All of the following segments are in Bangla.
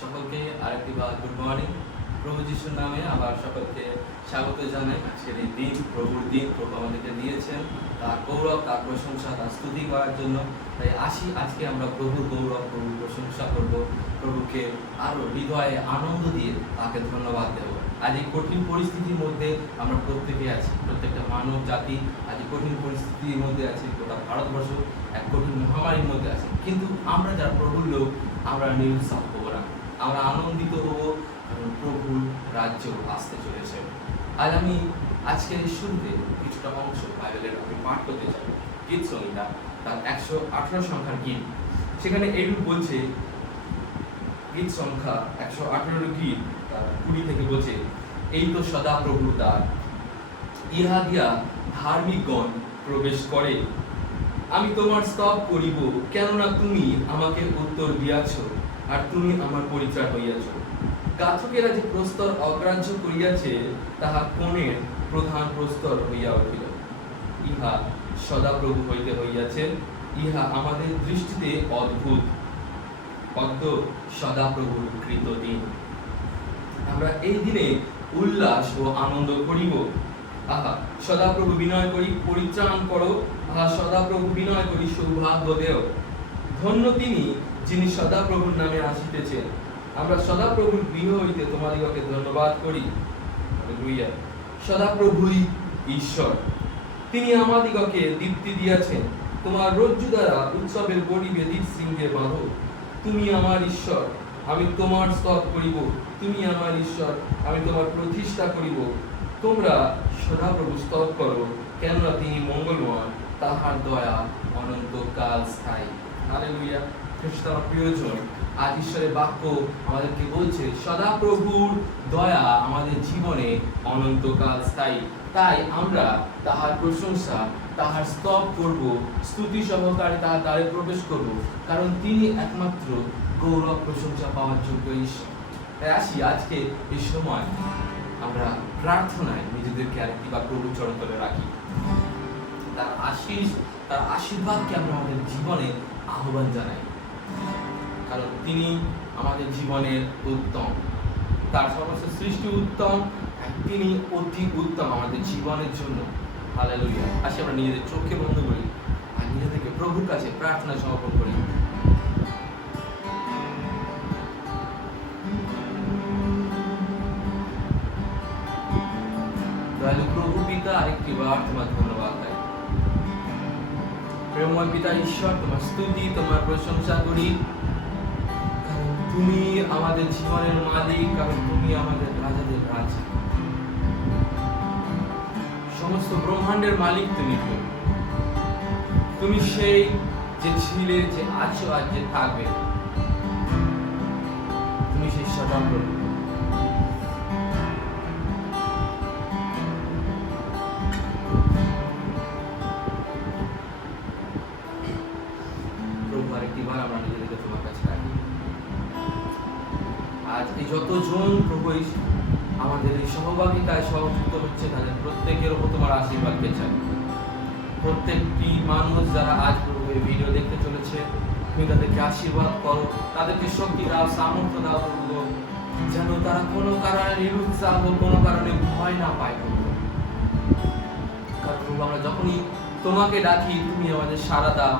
সকলকে আরেকটি বার গুড মর্নিং। প্রভু যিশুর নামে আবার সকলকে স্বাগত জানাই। আজকের এই দিন প্রভুর দিন, প্রভু আমাদেরকে দিয়েছেন তার গৌরব, তার প্রশংসা, তার স্তুতি করার জন্য। তাই আসি আজকে আমরা প্রভুর গৌরব, প্রভুর প্রশংসা করব, প্রভুকে আরো হৃদয়ে আনন্দ দিয়ে তাকে ধন্যবাদ দেব। আজ এই কঠিন পরিস্থিতির মধ্যে আমরা প্রত্যেকে আছি, প্রত্যেকটা মানব জাতি আজ এই কঠিন পরিস্থিতির মধ্যে আছে। গোটা ভারতবর্ষ এক কঠিন মহামারীর মধ্যে আছে, কিন্তু আমরা যারা প্রভুর লোক আমরা নিরুৎসাহ হবো না, আমরা আনন্দিত হব, কারণ প্রভুর রাজ্য আসতে চলেছে। আজ আমি আজকের এই শুরুতে কিছুটা অংশ বাইবেলের আমি পাঠ করতে চাই। গীত সংহিতা তার 118 সংখ্যার গীত, সেখানে এইরূপ বলছে, গীত সংখ্যা 118 গীত তার 20 থেকে বলছে, এই তো সদা প্রভুর দ্বার, ইহা দিয়া ধার্মিকগণ প্রবেশ করে। আমি তোমার স্তব করিব, কেননা তুমি আমাকে উত্তর দিয়াছ, আর তুমি আমার পরিত্রাণ হইয়াছ। গাথকেরা যে প্রস্তর অগ্রাহ্য করিয়াছে, তাহা কোণের প্রধান প্রস্তর হইয়া উঠিল। ইহা সদাপ্রভু হইতে হইয়াছে, ইহা আমাদের দৃষ্টিতে অদ্ভুত, অদ্য সদাপ্রভুর কৃত দিন। আমরা এই দিনে উল্লাস ও আনন্দ করিব। আহা সদাপ্রভু বিনয় করি পরিত্রাণ করো, আহা সদাপ্রভু বিনয় করি সৌভাগ্য দেও। ধন্য তিনি যিনি সদাপ্রভুর নামে আসিতেছেন। আমরা সদাপ্রভুর গৃহ হইতে তোমাদিগকে ধন্যবাদ করি। হালেলুয়া। সদাপ্রভুই ঈশ্বর, তিনি আমাদিগকে দীপ্তি দিয়াছেন। তোমার রজ্জু দ্বারা উৎসবের গরিবে দীপ শৃঙ্গে বাঁধো। তুমি আমার ঈশ্বর, আমি তোমার স্তব করিব। তুমি আমার ঈশ্বর, আমি তোমার প্রতিষ্ঠা করিব। তোমরা সদাপ্রভু স্তব করো, কেননা তিনি মঙ্গলময়, তাহার দয়া অনন্তকাল স্থায়ী। হালেলুয়া। খ্রিস্টান প্রিয়জন, আজ ঈশ্বরের বাক্য আমাদেরকে বলছে সদাপ্রভুর দয়া আমাদের জীবনে অনন্তকাল স্থায়ী। তাই আমরা তাহার প্রশংসা, তাহার স্তব করব, স্তুতি সহকারে তাহার দ্বারে প্রবেশ করব, কারণ তিনি একমাত্র গৌরব প্রশংসা পাওয়ার যোগ্য ঈশ্বর। তাই আসি আজকে এই সময় আমরা প্রার্থনায় নিজেদেরকে আরেকটি বা প্রভু চরণ তলে রাখি। তার আশীষ, তার আশীর্বাদকে আমরা আমাদের জীবনে আহ্বান জানাই, কারণ তিনি আমাদের জীবনের উত্তম, তার সমস্ত সৃষ্টি উত্তম, তিনি অতি উত্তম আমাদের জীবনের জন্য। হালেলুয়া। আসি আমরা নিজেদের চোখকে বন্ধ করি আর নিজেদেরকে প্রভুর কাছে প্রার্থনা সমর্পণ করি। দয়ালু প্রভু পিতা, আরেকটি বার তোমার ধন্যবাদ দেয়। প্রেমময় পিতা ঈশ্বর, তোমার স্তুতি, তোমার প্রশংসা করি, কারণ তুমি আমাদের জীবনের মালিক, কারণ তুমি আমাদের রাজাদের রাজা, সমস্ত ব্রহ্মাণ্ডের মালিক তুমি। তুমি সেই যে ছিলে, যে আছো, আর যে থাকবে। তুমি সেই সদাপ্রভু। প্রভু, আরেকটিবার আমরা নিজেদেরকে তোমার কাছে রাখি। আজ এই যতজন প্রভু আমাদের এই সহভাগিতায় সহযুক্ত হচ্ছে, তাদের প্রত্যেকের উপর তোমার আশীর্বাদকে চাই। প্রত্যেকটি মানুষ যারা আজ প্রভু এই ভিডিও দেখতে চলেছে, তুমি তাদেরকে আশীর্বাদ করো, তাদেরকে শক্তি দাও, সামর্থ্য দাও প্রভু, যেন তারা কোনো কারণে নিরুৎসাহ, কোনো কারণে ভয় না পায় প্রভু। কারণ প্রভু, আমরা যখনই তোমাকে ডাকি তুমি আমাদের সাড়া দাও,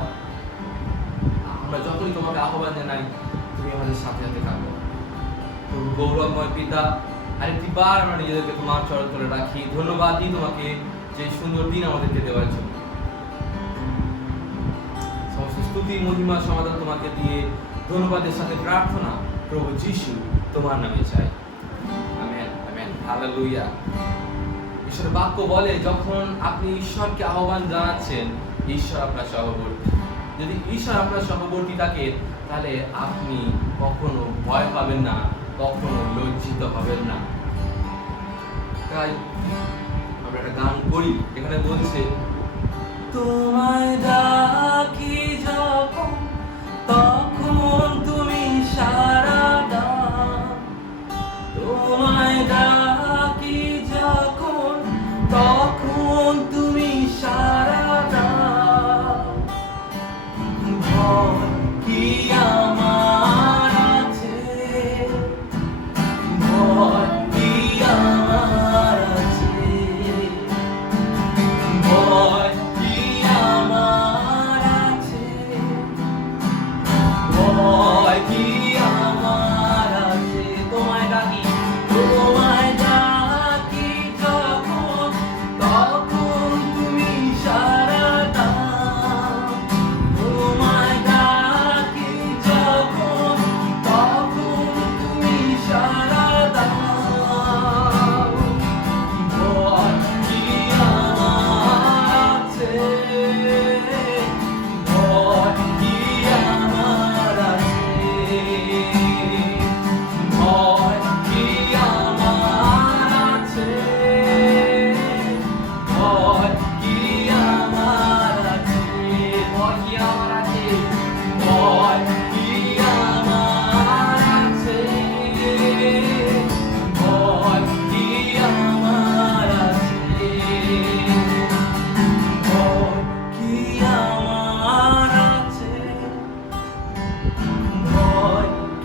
আমরা যখনই তোমাকে আহ্বান জানাই তুমি আমাদের সাথে সাথে থাকো। প্রভু গৌরবময় পিতা, আরেকটি বার আমরা নিজেদেরকে তোমার চরণ তলে রাখি। ধন্যবাদ দিই তোমাকে যে সুন্দর দিন আমাদেরকে দেওয়ার জন্য। সমস্ত স্তুতি, মহিমা, সমাধান তোমাকে দিয়ে ধন্যবাদের সাথে প্রার্থনা প্রভু যিশু তোমার নামে চাই। Amen, amen, hallelujah. ঈশ্বরের বাক্য বলে, যখন আপনি ঈশ্বরকে আহ্বান জানাচ্ছেন, ঈশ্বর আপনার সহবর্তী। যদি ঈশ্বর আপনার সহবর্তী থাকেন, তাহলে আপনি কখনো ভয় পাবেন না, কখনো লজ্জিত হবেন না। তাই আমরা একটা গান করি, এখানে বলছে, তোমায় ডাকি যখন, তখন তুমি সাড়া দাও। তোমায় ডাকি যখন, তখন তুমি সাড়া দাও। ভয় কি আমার আছে,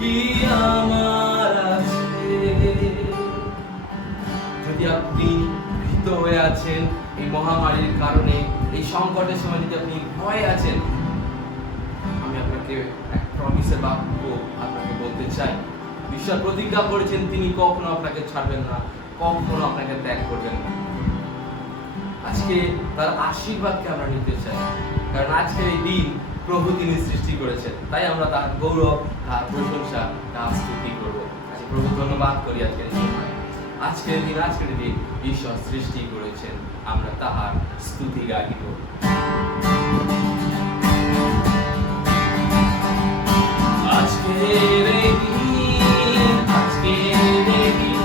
কি আমার আছে। যদি আপনি ভীত হয়ে আছেন এই মহামারীর কারণে, এই সংকটের সময় যদি আপনি ভয়ে আছেন, আমি আপনাকে এক প্রমিসের বাক্য আপনাকে বলতে চাই। ঈশ্বর প্রতিজ্ঞা করেছেন তিনি কখনো আপনাকে ছাড়বেন না, কখনো আপনাকে ত্যাগ করবেন না। আজকে তার আশীর্বাদকে আমরা নিতে চাই, কারণ আজকের এই দিন প্রভু তিনি সৃষ্টি করেছেন, তাই আমরা তার গৌরব, তার প্রশংসা, তার স্তুতি করবো। আজকে প্রভু ধন্যবাদ করি আজকের এই সময়, আজকের দিন ঈশ্বর সৃষ্টি করেছেন, আমরা তাহার স্তুতি গাইব। আজকের এই দিন, আজকের এই দিন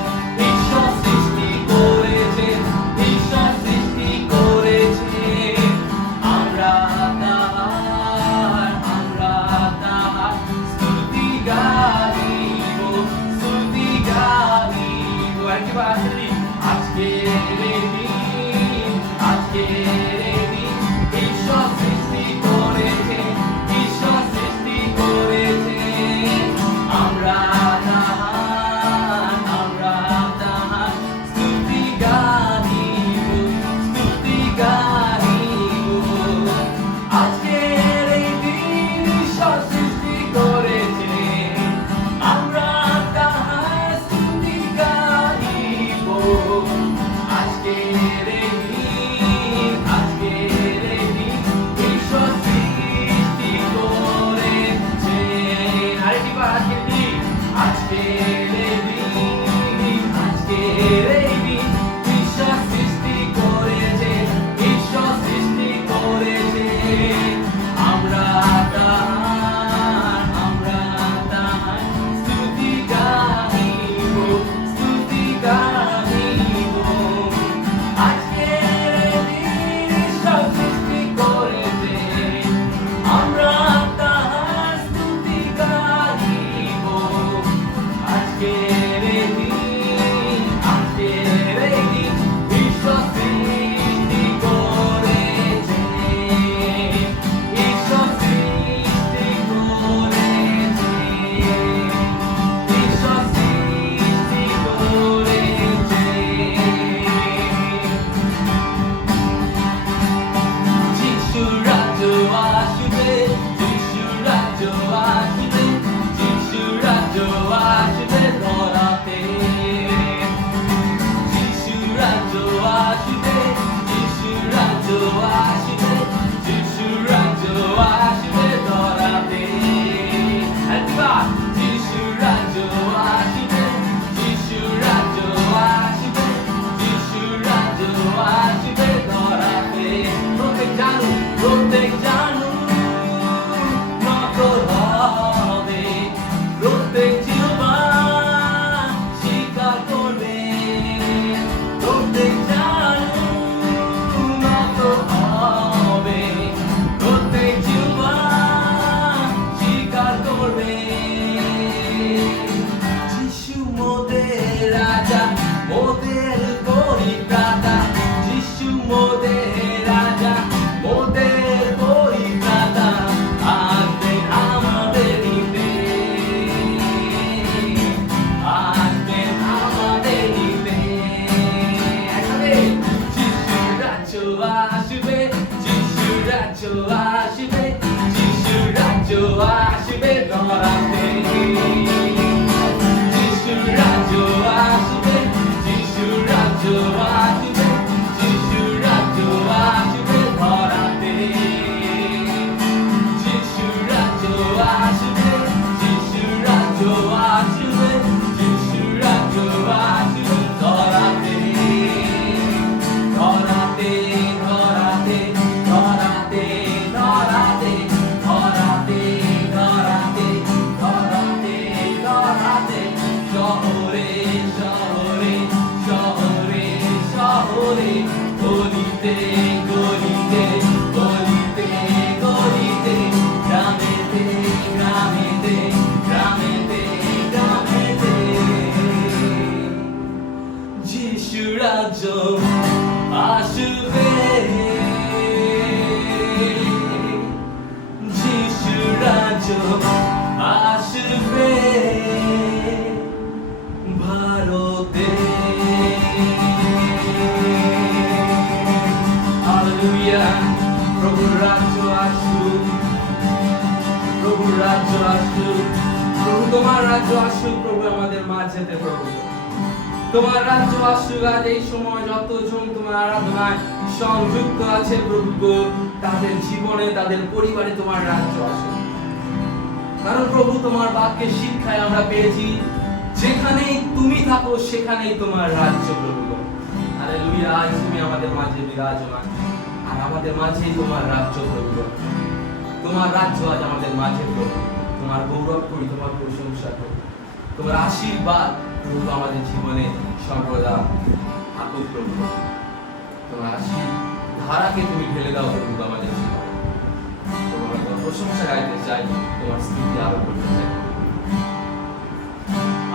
ঈশ্বর সৃষ্টি করেছেন, ঈশ্বর সৃষ্টি করেছেন, আমরা তাহার স্তুতি গাইব, স্তুতি গাইব। একবার আজকের এই দিন, আজকের এই দিন ঈশ্বর সৃষ্টি করেছেন, ঈশ্বর সৃষ্টি করেছেন, আমরা তাহার স্তুতি গাইব, স্তুতি গাইব। আজকের এই দিন ঈশ্বর সৃষ্টি করেছেন, আমরা তাহার স্তুতি গাইব। আজকের এই দিন, আজকের এই দিন ঈশ্বর সৃষ্টি করেছেন। আরেকবার আজকের দিন, আজকের এই দিন, আজকের এই দিন ঈশ্বর সৃষ্টি করেছেন, ঈশ্বর সৃষ্টি করেছেন, আমরা তাহার স্তুতি গাইব, স্তুতি গাইব। আজকের এই দিন ঈশ্বর সৃষ্টি করেছেন, আমরা তাহার স্তুতি গাইব। আজকের এই দিন, আজকের এই দিন ঈশ্বর সৃষ্টি করেছেন, ঈশ্বর সৃষ্টি করেছেন, ঈশ্বর সৃষ্টি করেছেন। যিশুর রাজ্য আসবে, যিশুর রাজ্য আসবে, যিশুর রাজ্য আসবে ধরাতে। যিশুর রাজ্য আসবে, যিশুর রাজ্য আসবে, যিশুর রাজ্য আসবে ধরাতে। একবার যিশুর রাজ্য আসবে, যিশুর রাজ্য আসবে, যিশুর রাজ্য আসবে ধরাতে। প্রত্যেক জানুন নত হবে, প্রত্যেক জিহ্বা স্বীকার করবে, প্রত্যেক জানুন নত হবে, প্রত্যেক জিহ্বা স্বীকার করবে। যিশু মোদের রাজা, মোদের পরিত্রাতা, যিশু মোদের রাজা, মোদের পরিত্রাতা, আসবেন আমাদের নিতে, আসবেন আমাদের নিতে। একসাথে যিশুর রাজ্য আসবে, যিশুর রাজ্য আসবে, যিশুর রাজ্য আসবে ধরাতে। যিশুর রাজ্য আসবে, যিশুর রাজ্য আসবে, যিশুর রাজ্য আসবে ধরাতে। যিশুর রাজ্য আসবে, যিশুর রাজ্য আসবে, যিশুর রাজ্য আসবে ধরাতে, ধরাতে, ধরাতে, ধরাতে, ধরাতে, ধরাতে, ধরাতে, ধরাতে, ধরাতে। শহরে শহরে, শহরে শহরে, গলিতে গলিতে, গলিতে গলিতে, গ্রামেতে গ্রামেতে, গ্রামেতে গ্রামেতে। যিশু রাজ্য আসবে, যিশু রাজ্য আসবে। তোমার রাজ্য আসুক প্রভু আমাদের মাঝেতে প্রভু। তোমার রাজ্য আসুক আজ এই সময় যতজন তোমার আরাধনায় সংযুক্ত আছে প্রভু গো, তাদের জীবনে তাদের পরিবারে তোমার রাজ্য আসুক। কারণ প্রভু তোমার বাক্যের শিক্ষায় আমরা পেয়েছি যেখানেই তুমি থাকো সেখানেই তোমার রাজ্য প্রভু। হালেলুয়া, আজ তুমি আমাদের মাঝে বিরাজমান আর আমাদের মাঝেই তোমার রাজ্য প্রভু। তোমার রাজ্য আজ আমাদের মাঝে প্রভু। তোমার গৌরব করি, তোমার প্রশংসা করি, তোমার আশীর্বাদ প্রভু আমাদের জীবনে সর্বদা থাকুক প্রভু। তোমার আশীর্বাদ ধারাকে তুমি ঢেলে দাও প্রভু আমাদের জীবনে। তোমার প্রশংসা গাইতে চাই, তোমার স্তুতি আরো করতে চাই।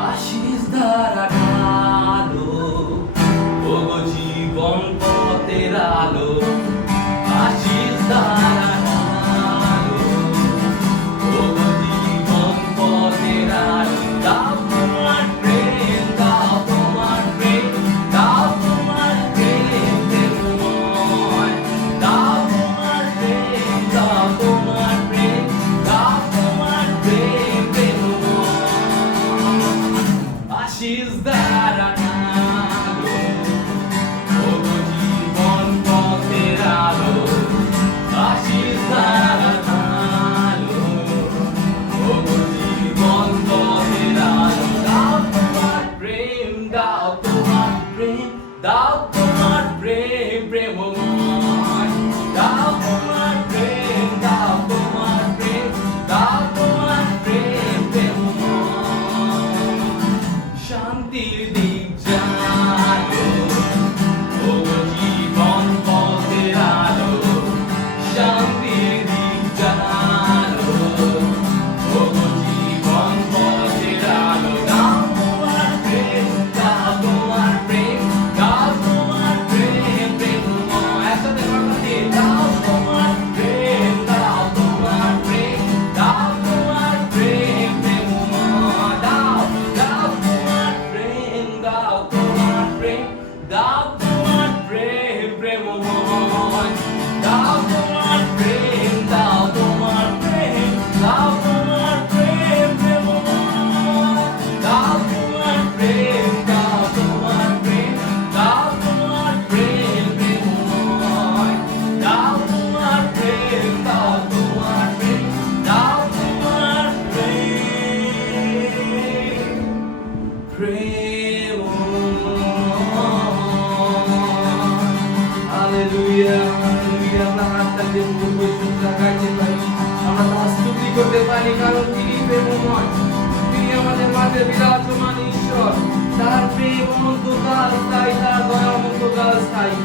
আশীষ ধারা ঢালো ওগো জীবন পথের আলো। আশীষ ধারা ঢালো ওগো জীবন পথের আলো। দাও তোমার প্রেম, দাও তোমার প্রেম, দাও তোমার প্রেম প্রেমময়। দাও তোমার প্রেম, দাও তোমার প্রেম, দাও তোমার প্রেম প্রেমময়। আশীষ ধারা ঢালো ওগো জীবন পথের আলো। আশীষ ধারা ঢালো ওগো জীবন পথের আলো। দাও তোমার প্রেম, দাও তোমার প্রেম, দাও তোমার প্রেম প্রেমময়। দাও তোমার প্রেম, দাও তোমার প্রেম, দাও তোমার প্রেম প্রেমময়। শান্তির দিক জালো ওগো জীবন পথের আলো। শান্তির দিক জালো ওগো জীবন পথের আলো। দাও তোমার প্রেম, দাও তোমার প্রেম, দাও তোমার প্রেম প্রেমময়। একসাথে বলতে দাও তোমার প্রেম, দাও তোমার প্রেম, দাও তোমার প্রেম প্রেমময়। দাও দাও তোমার প্রেম, দাও তোমার প্রেম, দাও তোমার প্রেম প্রেমময়। দাও তোমার প্রেম, দাও তোমার প্রেম, দাও তোমার প্রেম প্রেমময়। দাও তোমার প্রেম, দাও তোমার প্রেম, দাও তোমার প্রেম প্রেমময়। দাও তোমার প্রেম, দাও তোমার প্রেম, দাও তোমার প্রেম প্রেমময়। Hallelujah, hallelujah. আমরা হাতটা দিয়ে প্রশংসা গাইতে পারি, আমরা তার স্তুতি করতে পারি, কারণ তিনি প্রেমময়। তিনি আমাদের মাঝে বিরাজমান ঈশ্বর। তার প্রেম অনন্তকাল স্থায়ী, তার দয়া অনন্তকাল স্থায়ী।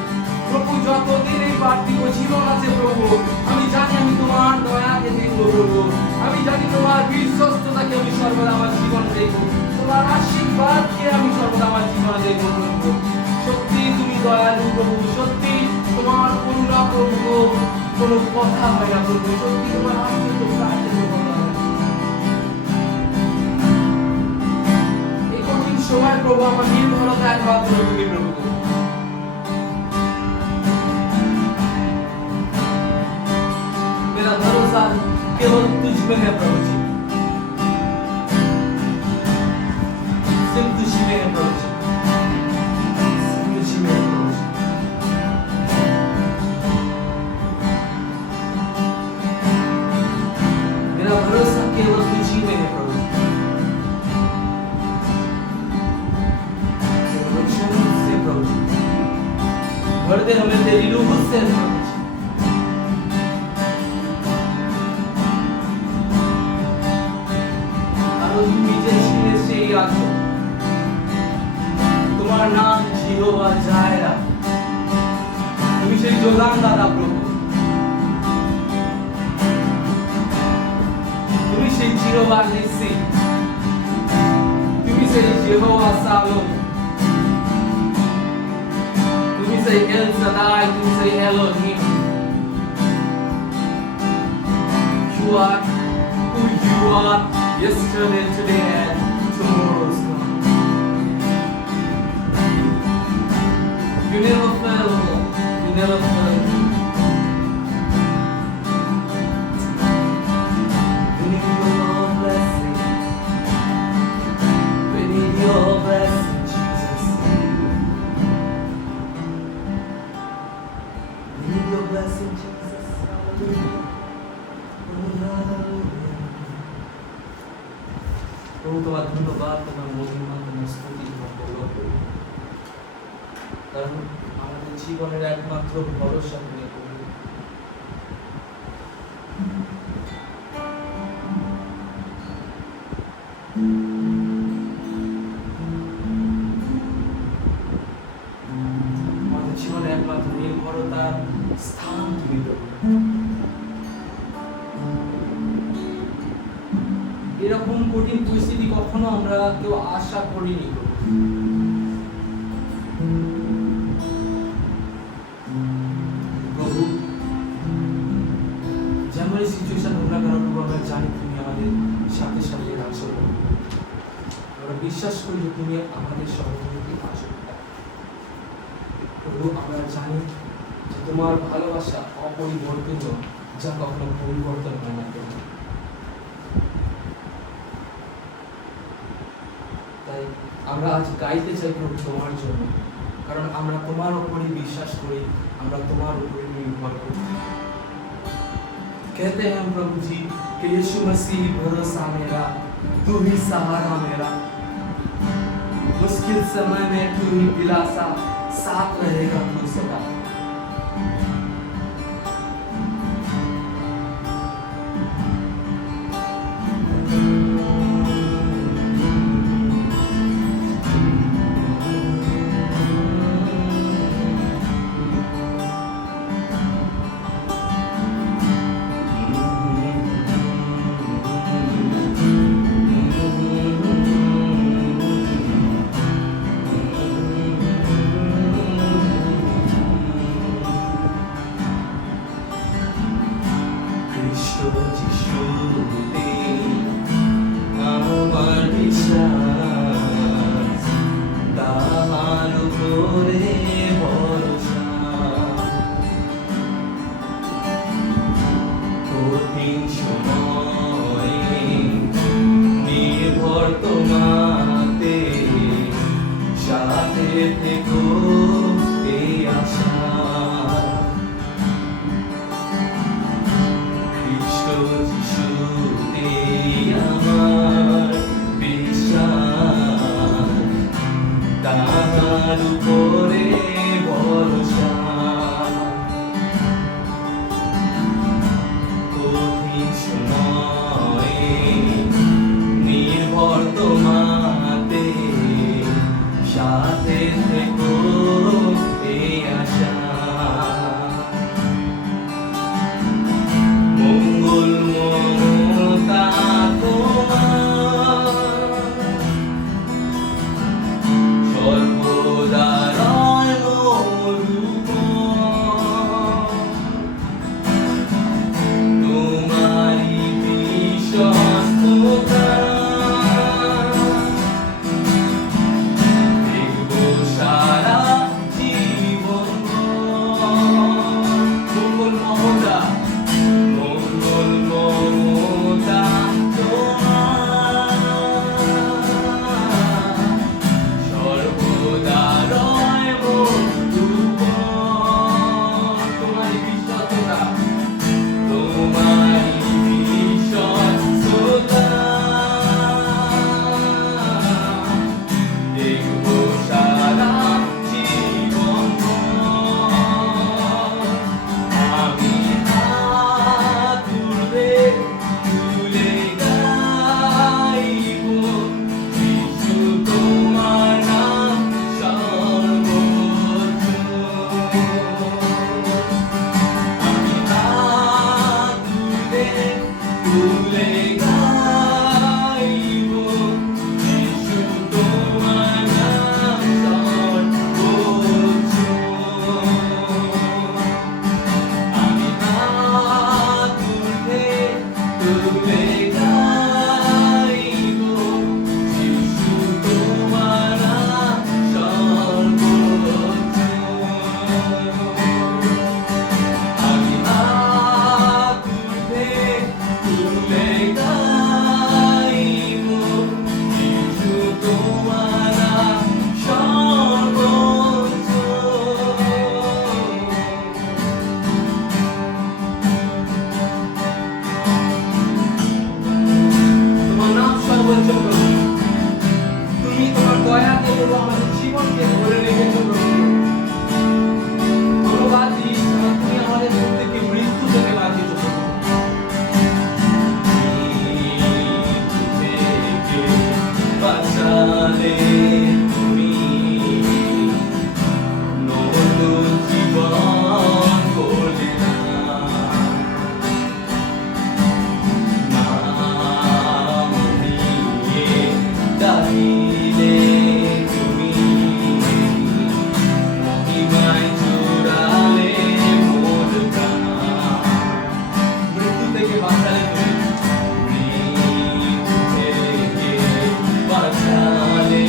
প্রভু, যতদিন এই পার্থিব জীবন আছে প্রভু, আমি জানি আমি তোমার দয়াকে দেখবো প্রভু। আমি জানি তোমার বিশ্বস্ততাকে আমি সর্বদা আমার জীবনে দেখবো, তোমার আশীর্বাদকে আমি সর্বদা আমার জীবনে দেখবো প্রভু। সত্যি তুমি দয়ালু প্রভু, সত্যি তোমার করুণা প্রভু কোনো কথা হয় না প্রভু। সত্যি তোমার এই কঠিন সময় প্রভু আমার নির্ভরতা একমাত্র তুমি প্রভু। मेरा भरोसा केवल तुझ में है प्रभु जी, सिर्फ तुझ में है प्रभु जी, सिर्फ तुझ में है प्रभु जी। मेरा भरोसा केवल तुझ में है प्रभु जी। तेरे वचन से प्रभु जी भर दे हमें तेरी रूह से प्रभु जी। তুমি যে সেই আছো, তোমার নাম জিহোভা জায়রা। তুমি সেই যোগান দাতা প্রভু, তুমি সেই জিহোভা নিসি, তুমি সেই জিহোভা সালোম, তুমি সেই এল সাদাই, তুমি সেই Elohim. You are who you are. Yesterday, today, and tomorrow's gone. You never fail, Lord. You never fail. We need your blessing. ধন্যবাদ, তোমার মহিমা, তোমার স্তুতি, তোমার গৌরব করি। কারণ আমাদের জীবনের একমাত্র ভরসা তুমি প্রভু। আমাদের জীবনের একমাত্র নির্ভরতার স্থান তুমি প্রভু। এরকম কঠিন পরিস্থিতি কখনো আমরা কেউ আশা করিনি প্রভু। প্রভু যেমনই সিচুয়েশন হোক না কেন প্রভু, আমরা জানি তুমি আমাদের সাথে সাথে আছো। আমরা বিশ্বাস করি যে তুমি আমাদের সহযোগী আছো প্রভু। আমরা জানি যে তোমার ভালোবাসা অপরিবর্তনীয়, যা কখনো পরিবর্তন হয় না প্রভু। তাই আমরা আজ গাইতে চাই প্রভু তোমার জন্য, কারণ আমরা তোমার উপরই বিশ্বাস করি, আমরা তোমার উপরই নির্ভর করি। कहते हैं हम प्रभु जी कि यीशु मसीह भरोसा मेरा, तू ही सहारा मेरा, मुश्किल समय में तू ही दिलासा, साथ रहेगा तू सदा। প্রভু আমাদের জীবনকে ধরে রেখেছো প্রভু। ধন্যবাদ দিই, কারণ তুমি আমাদের প্রত্যেককে মৃত্যু থেকে বাঁচিয়েছো প্রভু। মৃত্যু থেকে বাঁচালে তুমি, নতুন জীবন করলে না। নাম নিয়ে ডাকিলে তুমি, মহিমায় জোড়ালে মোর প্রাণ। মৃত্যু থেকে বাঁচালে তুমি, মৃত্যু থেকে বাঁচালে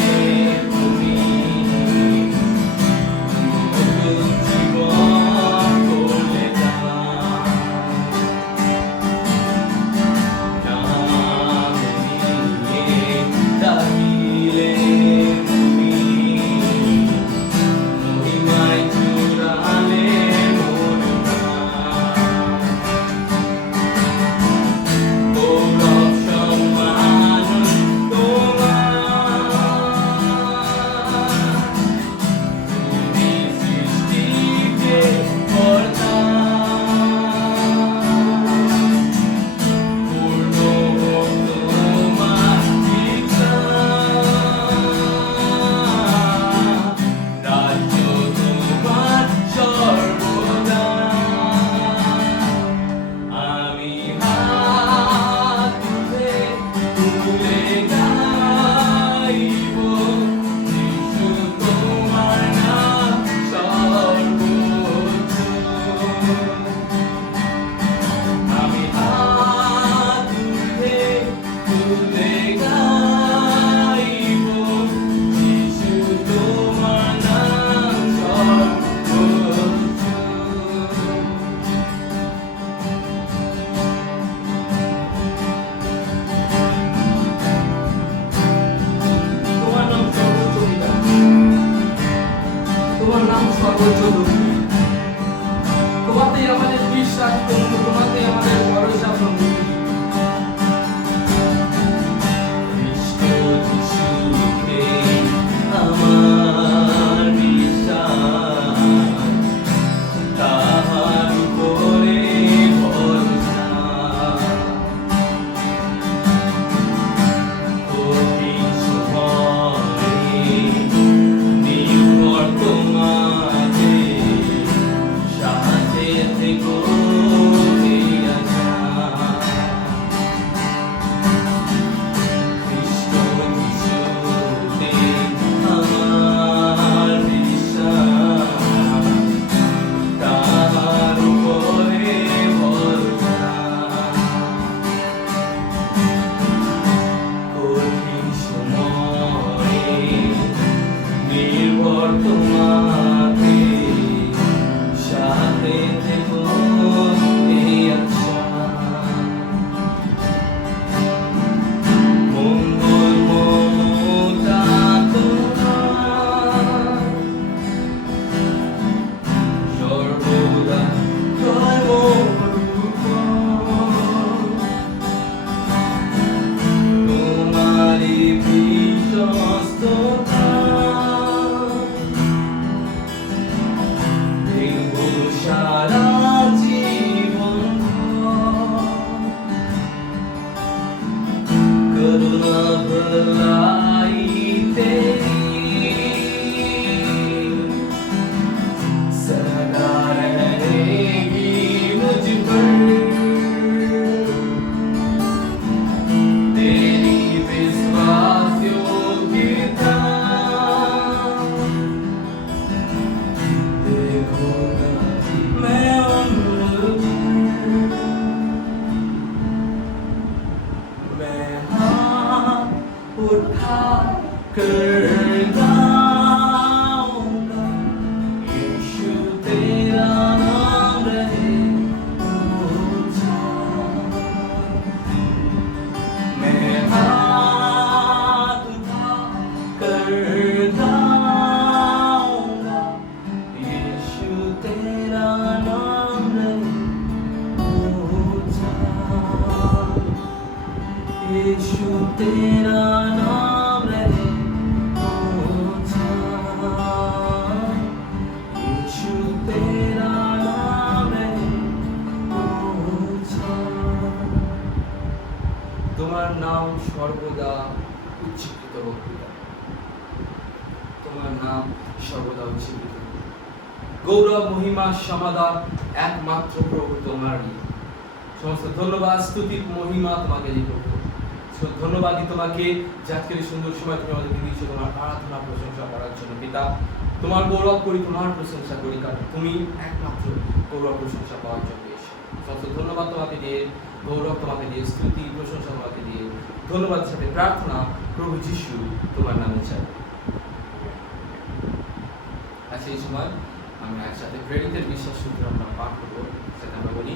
তুমি, নতুন জীবন করলে না। নাম নিয়ে ডাকিলে তুমি, মহিমায় জোড়ালে মোর প্রাণ। গৌরব সম্মান তোমার, তুমি সৃষ্টিতে কর্তা। পূর্ণ হোক তোমার ইচ্ছা, রাজ্য তোমার সর্বদা। আমি হাত তুলে গাইব, যিশু তোমার নাম সর্বোচ্চ। আমি হাত তুলে গাইব, যিশু তোমার নাম সর্বোচ্চ। তোমার নাম সর্বোচ্চ পিতা, তোমার নাম সর্বোচ্চ প্রভু। তোমাতেই আমাদের বিশ্বাস প্রভু, তোমাতেই আমাদের ভরসা প্রভু। খ্রিস্ট যিশুতে আমার বিশ্বাস, তাহার উপরে ভরসা। কঠিন সময়ে নির্ভর তোমাতে, সাথে থেকো এই আশা। খ্রিস্ট যিশুতে আমার বিশ্বাস, তাহার উপরে ভরসা। কঠিন সময়ে নির্ভর তোমাতে, সাথে থেকো এই আশা। মঙ্গল মোটা তোমার, সর্বদা কর্মরূপ। তোমারই বিশ্বস্ততা, দেখব সারা জীবন। করুণা ভলাইতে सदा रहेगी मुझ पर, तेरी विश्वास योग्यता। देखूंगा मैं उम्र भर, मैं हाथ उठा कर गाऊंगा, यीशु तेरा नाम रहे ऊंचा। मैं हाथ उठा कर गाऊंगा, यीशु तेरा नाम रहे ऊंचा। यीशु तेरा नाम रहे ऊंचा। নাম সর্বদা উজ্জীবিত হোক। গৌরব, মহিমা, সমাদর একমাত্র প্রভু তোমারই। সমস্ত ধন্যবাদ, স্তুতি, মহিমা তোমাকে দিই প্রভু। ধন্যবাদ দিই তোমাকে যে আজকের সুন্দর সময় তুমি আমাদেরকে দিয়েছো তোমার আরাধনা প্রশংসা করার জন্য। পিতা, তোমার গৌরব করি, তোমার প্রশংসা করি, কারণ তুমি একমাত্র গৌরব প্রশংসা পাওয়ার জন্য এসো। সমস্ত ধন্যবাদ তোমাকে দিয়ে, গৌরব তোমাকে দিয়ে, স্তুতি প্রশংসা তোমাকে দিয়ে, ধন্যবাদ সাথে প্রার্থনা প্রভু যিশু তোমার নামে চাই। আর সেই সময় আমরা একসাথে প্রেরিতের বিশ্বাস সূত্র আমরা পাঠ করবো। সেটা আমরা বলি,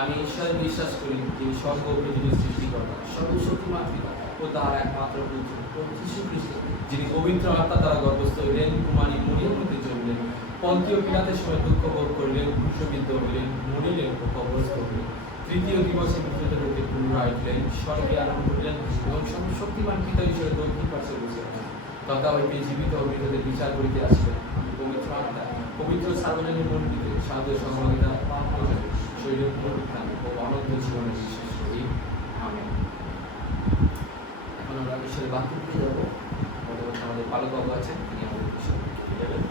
আমি ঈশ্বরে বিশ্বাস করি, যিনি স্বর্গ ও পৃথিবীর সৃষ্টিকর্তা, সর্বশক্তিমান পিতা ও তার একমাত্র পুত্র প্রভু যীশু খ্রিস্ট, যিনি পবিত্র আত্মা দ্বারা গর্ভস্থ হইলেন, কুমারী মরিয়মের মধ্যে জন্মিলেন, পন্তীয় পিলাতের সময় দুঃখ ভোগ করিলেন, ক্রুশবিদ্ধ হইলেন, মরিলেন ও কবরস্থ হইলেন, তৃতীয় দিবসে মৃত্যুতে হইতে পুনরায় উঠিলেন, স্বর্গে আরোহণ করিলেন এবং সর্বশক্তিমান পিতা ঈশ্বরের দক্ষিণ পার্শ্বে বসে আছেন। তথা হইতে জীবিত ও মৃতদের বিচার করিতে আসবেন। আমি পবিত্র আত্মা, পবিত্র সার্বজনীন মন্দিরে সাহায্য সহযোগিতা শরীরের পুনরুত্থান ও অনন্ত জীবনের বিশ্বাস করি। আমেন। এখন আমরা ঈশ্বরের বাক্য পেয়ে যাবো। আমাদের পালক বাবু আছেন, তিনি আমাদের ঈশ্বরের পেয়ে যাবেন।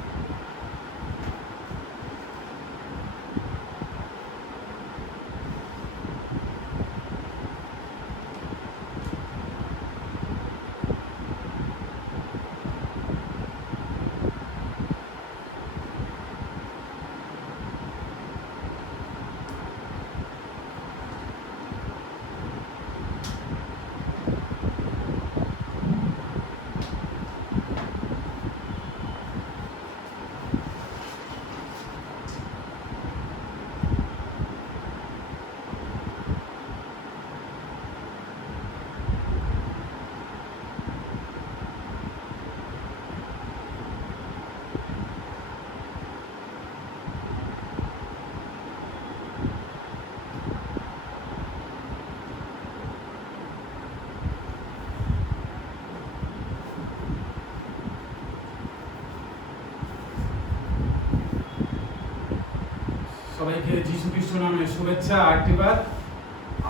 সবাইকে যীশু খ্রিস্ট নামে শুভেচ্ছা। আরেকটিবার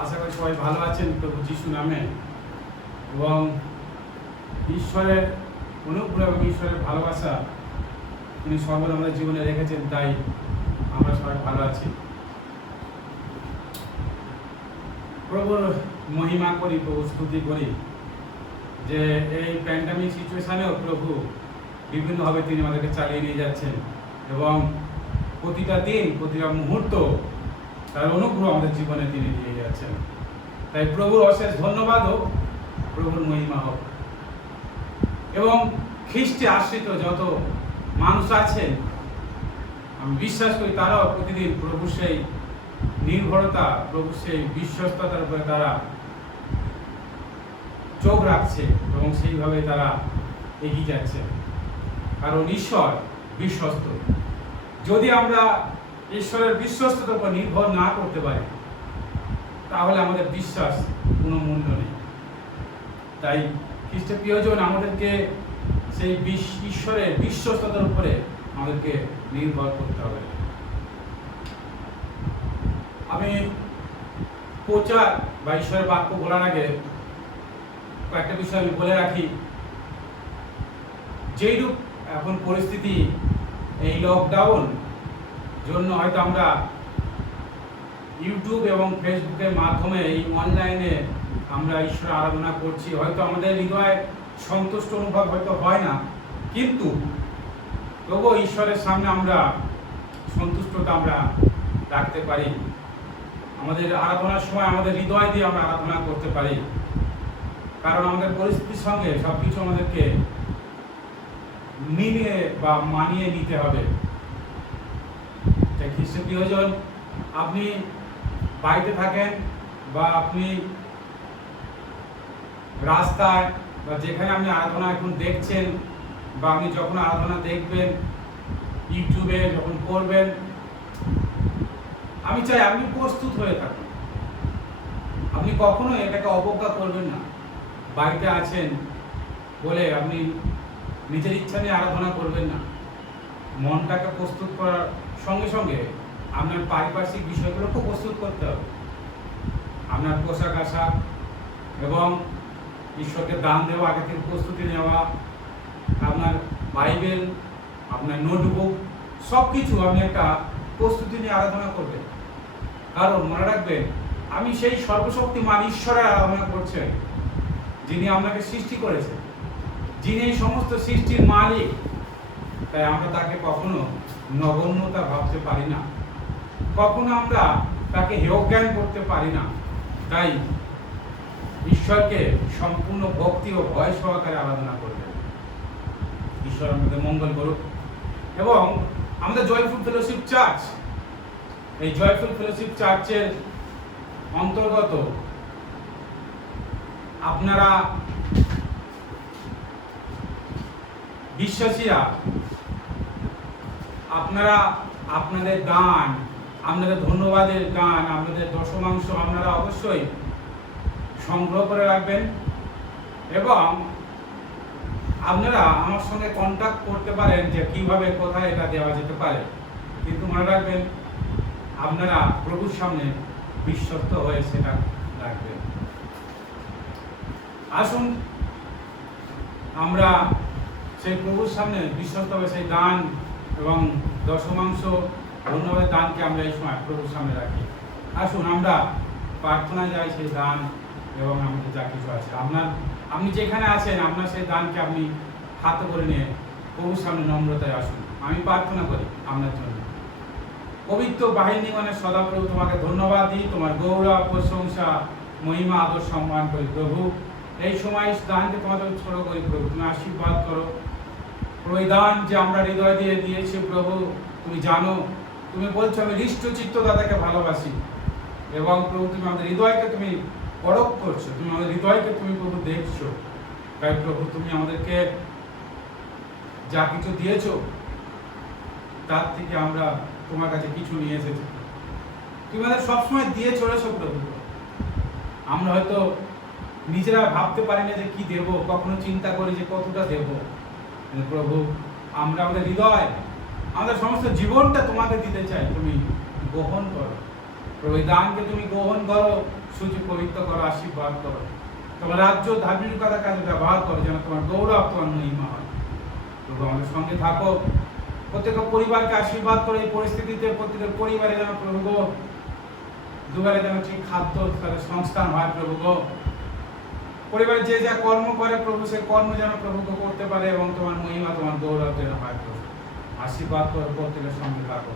আশা করি সবাই ভালো আছেন প্রভু যীশু নামে, এবং ঈশ্বরের অনুগ্রহ এবং ঈশ্বরের ভালোবাসা তিনি সর্বদা আমাদের জীবনে রেখেছেন, তাই আমরা সবাই ভালো আছি। প্রভুর মহিমা করি, প্রভু স্তুতি করি যে এই প্যান্ডামিক সিচুয়েশনেও প্রভু বিভিন্নভাবে তিনি আমাদেরকে চালিয়ে নিয়ে যাচ্ছেন, এবং প্রতিটা দিন, প্রতিটা মুহূর্ত তার অনুগ্রহ আমাদের জীবনে তিনি দিয়ে যাচ্ছেন। তাই প্রভুর অশেষ ধন্যবাদ হোক, প্রভুর মহিমা হোক। এবং খ্রিস্টে আশ্রিত যত মানুষ আছেন, আমি বিশ্বাস করি তারাও প্রতিদিন প্রভু সেই নির্ভরতা, প্রভু সেই বিশ্বস্ততার উপরে তারা চোখ রাখছে এবং সেইভাবে তারা এগিয়ে যাচ্ছে, কারণ ঈশ্বর বিশ্বস্ত। যদি আমরা ঈশ্বরের বিশ্বস্ততার উপর নির্ভর না করতে পারি, তাহলে আমাদের বিশ্বাস কোনো মূল্য নেই। তাই খ্রিস্টের প্রিয়জন আমাদেরকে সেই ঈশ্বরের বিশ্বস্ততার উপরে আমাদেরকে নির্ভর করতে হবে। আমি প্রচার বা ঈশ্বরের বাক্য বলার আগে কয়েকটা বিষয় আমি বলে রাখি। যেইরূপ এখন পরিস্থিতি, এই লকডাউন জন্য হয়তো আমরা ইউটিউব এবং ফেসবুকের মাধ্যমে এই অনলাইনে আমরা ঈশ্বর আরাধনা করছি, হয়তো আমাদের হৃদয়ে সন্তুষ্ট অনুভব হয়তো হয় না, কিন্তু তবুও ঈশ্বরের সামনে আমরা সন্তুষ্টতা আমরা রাখতে পারি। আমাদের আরাধনার সময় আমাদের হৃদয় দিয়ে আমরা আরাধনা করতে পারি, কারণ আমাদের পরিস্থিতির সঙ্গে সব কিছু আমাদেরকে মিলিয়ে বা মানিয়ে নিতে হবে। তাই খ্রিস্টের প্রিয়জন, আপনি বাড়িতে থাকেন বা আপনি রাস্তায় বা যেখানে আপনি আরাধনা এখন দেখছেন, বা আপনি যখন আরাধনা দেখবেন ইউটিউবে যখন করবেন, আমি চাই আপনি প্রস্তুত হয়ে থাকুন। আপনি কখনো এটাকে অবজ্ঞা করবেন না। বাড়িতে আছেন বলে আপনি নিজের ইচ্ছা নিয়ে আরাধনা করবেন না। মনটাকে প্রস্তুত করার সঙ্গে সঙ্গে আপনার পারিপার্শ্বিক বিষয়গুলোকেও প্রস্তুত করতে হবে। আপনার পোশাক আশাক এবং ঈশ্বরকে দান দেওয়া, আগে থেকে প্রস্তুতি নেওয়া, আপনার বাইবেল আপনার নোটবুক সব কিছু আপনি একটা প্রস্তুতি নিয়ে আরাধনা করবেন। কারণ মনে রাখবেন, আমি সেই সর্বশক্তিমান ঈশ্বরের আরাধনা করছেন, যিনি আপনাকে সৃষ্টি করেছেন, যিনি এই সমস্ত সৃষ্টির মালিক। তাই আমরা তাকে কখনো নগণ্যতা ভাবতে পারি না, কখনো আমরা তাকে হেয়জ্ঞান করতে পারি না। তাই ঈশ্বরকে সম্পূর্ণ ভক্তি ও ভয় সহকারে আরাধনা করবেন। ঈশ্বর আমাদের মঙ্গল করুক। এবং আমাদের জয়ফুল ফেলোশিপ চার্চ, এই জয়ফুল ফেলোশিপ চার্চের অন্তর্গত আপনারা বিশ্বাসীরা, আপনারা আপনাদের দান, আপনাদের ধন্যবাদের গান, আপনাদের দশমাংশ আপনারা অবশ্যই সংগ্রহ করে রাখবেন। এবং আপনারা আমার সঙ্গে কন্ট্যাক্ট করতে পারেন যে কিভাবে কোথায় এটা দেওয়া যেতে পারে। কিন্তু মনে রাখবেন, আপনারা প্রভুর সামনে বিশ্বস্ত হয়ে সেটা রাখবেন। আসুন আমরা সেই প্রভুর সামনে বিশ্বস্ত হয়ে সেই দান এবং দশমাংশ ধন্যবাদের দানকে আমরা এই সময় প্রভুর সামনে রাখি। আসুন আমরা প্রার্থনা যাই সেই দান এবং আমাদের যা কিছু আছে, আপনি যেখানে আছেন আপনার সেই দানকে আপনি হাতে করে নিয়ে প্রভুর সামনে নম্রতায় আসুন। আমি প্রার্থনা করি আপনার জন্য। পবিত্র বাহিনীগণের সদাপ্রভু, তোমাকে ধন্যবাদ দিই, তোমার গৌরব, প্রশংসা, মহিমা, আদর সম্মান করি প্রভু। এই সময় দানকে তোমাদের ছোট করি প্রভু, তুমি আশীর্বাদ করো। ওই দান যে আমরা হৃদয় দিয়ে দিয়েছি প্রভু, তুমি জানো, তুমি বলছো আমি হৃষ্টচিত্ত দাদাকে ভালোবাসি। এবং প্রভু তুমি আমাদের হৃদয়কে তুমি পরখ করছো, তুমি আমাদের হৃদয়কে তুমি প্রভু দেখছো। তাই প্রভু তুমি আমাদেরকে যা কিছু দিয়েছো তার থেকে আমরা তোমার কাছে কিছু নিয়ে এসেছি। তুমি আমাদের সবসময় দিয়ে চলেছো প্রভু। আমরা হয়তো নিজেরা ভাবতে পারি না যে কি দেব, কখনো চিন্তা করি যে কতটা দেব। প্রভু আমরা আমাদের হৃদয়, আমাদের সমস্ত জীবনটা তোমাকে দিতে চাই, তুমি গ্রহণ করো প্রভু। এই দানকে তুমি গ্রহণ করো, সূচি পবিত্র করো, আশীর্বাদ করো। তোমার রাজ্য ধার্মিকতার কাজে ব্যবহার করো, যেন তোমার গৌরব, তোমার মহিমা হয় প্রভু। আমাদের সঙ্গে থাকো, প্রত্যেক পরিবারকে আশীর্বাদ করো। এই পরিস্থিতিতে প্রত্যেকের পরিবারে যেন প্রভু গো দুবেলা যেন ঠিক খাদ্য তাদের সংস্থান হয় প্রভু গো। পরিবারে যে যা কর্ম করে প্রভু, সেই কর্ম যেন প্রভুকে করতে পারে এবং তোমার মহিমা, তোমার গৌরব যেন হয় প্রভু। আশীর্বাদ করো, প্রত্যেকের সঙ্গে থাকো,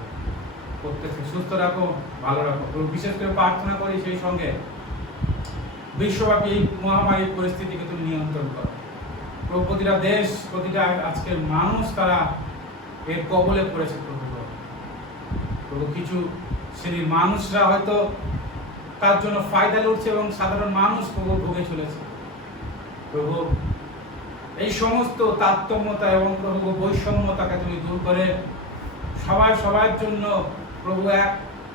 প্রত্যেককে সুস্থ রাখো, ভালো রাখো প্রভু। বিশেষ করে প্রার্থনা করি সেই সঙ্গে বিশ্বব্যাপী এই মহামারীর পরিস্থিতিকে তুমি নিয়ন্ত্রণ করো প্রভু। প্রতিটা দেশ, প্রতিটা আজকের মানুষ তারা এর কবলে পড়েছে প্রভু। প্রভু কিছু শ্রেণীর মানুষরা হয়তো তার জন্য ফায়দা লুটছে এবং সাধারণ মানুষ প্রভু ভোগে চলেছে প্রভু। এই সমস্ত তারতম্যতা এবং প্রভু বৈষম্যতাকে তুমি দূর করে সবার জন্য প্রভু এক